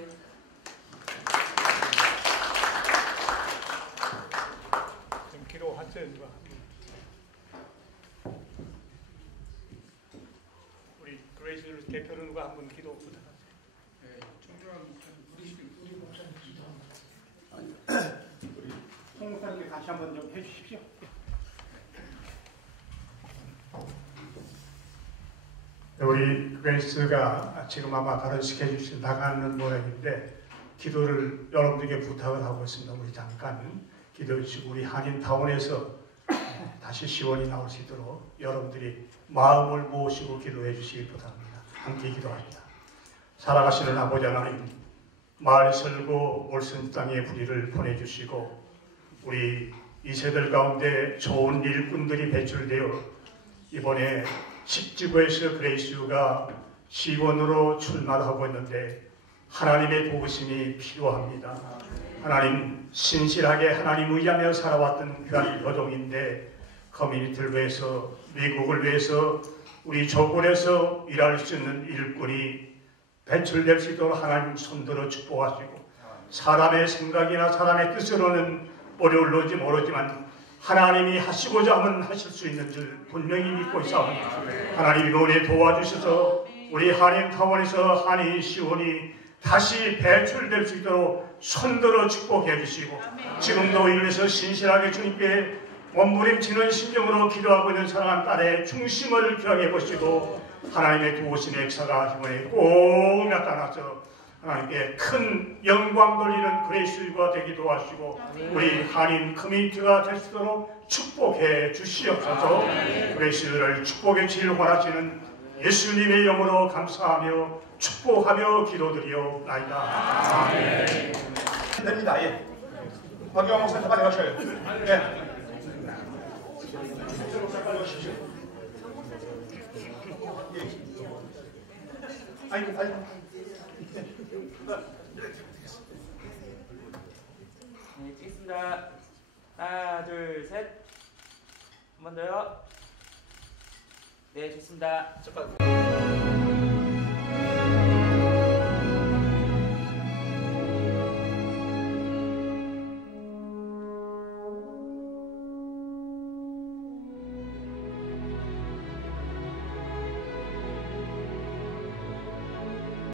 좀 기도하세요. 우리 그레이스 대표는 누가 한번 기도 부탁하세요. 네, 존경하는 우리 목사님 기도합니다. 우리 홍 목사님께 다시 한번 좀 해주십시오. 우리 그레이스가 지금 아마 다른 스케줄이 나가는 모양인데 기도를 여러분들에게 부탁을 하고 있습니다. 우리 잠깐 기도해 주시고 우리 한인타운에서 다시 시원이 나올 수 있도록 여러분들이 마음을 모으시고 기도해 주시기 부탁합니다. 함께 기도합니다. 살아가시는 아버지 하나님, 말 설고 올슨 땅에 불의를 보내주시고 우리 이 세들 가운데 좋은 일꾼들이 배출되어 이번에 10지구에서 그레이스가 시원으로 출마하고 있는데 하나님의 도우심이 필요합니다. 하나님, 신실하게 하나님 의지하며 살아왔던 그런 여종인데 커뮤니티를 위해서, 미국을 위해서, 우리 조건에서 일할 수 있는 일꾼이 배출될 수 있도록 하나님 손들어 축복하시고 사람의 생각이나 사람의 뜻으로는 어려울지 모르지만 하나님이 하시고자 하면 하실 수 있는 줄 분명히 믿고 있사옵니다. 하나님 이번에 도와주셔서 우리 한인타운에서 한인 시원이 다시 배출될 수 있도록 손들어 축복해 주시고 지금도 이를 위해서 신실하게 주님께 몸부림치는 심정으로 기도하고 있는 사랑하는 딸의 중심을 기억해 보시고 하나님의 도우심의 역사가 이번에 꼭 나타나서 하나님께 큰 영광 돌리는 그레이스가 되기도 하시고 우리 한인 커뮤니티가 될 수 있도록 축복해 주시옵소서. 그레이스를 축복해 주시길 원하시는 예수님의 이름으로 감사하며 축복하며 기도드리옵나이다. 아멘. 됩니다. 예. 박영호 목사님 빨리 가셔요. 예. 빨리 오십시오. 아이고. 네, 찍겠습니다. 하나, 둘, 셋. 한 번 더요. 네, 좋습니다. 잠깐.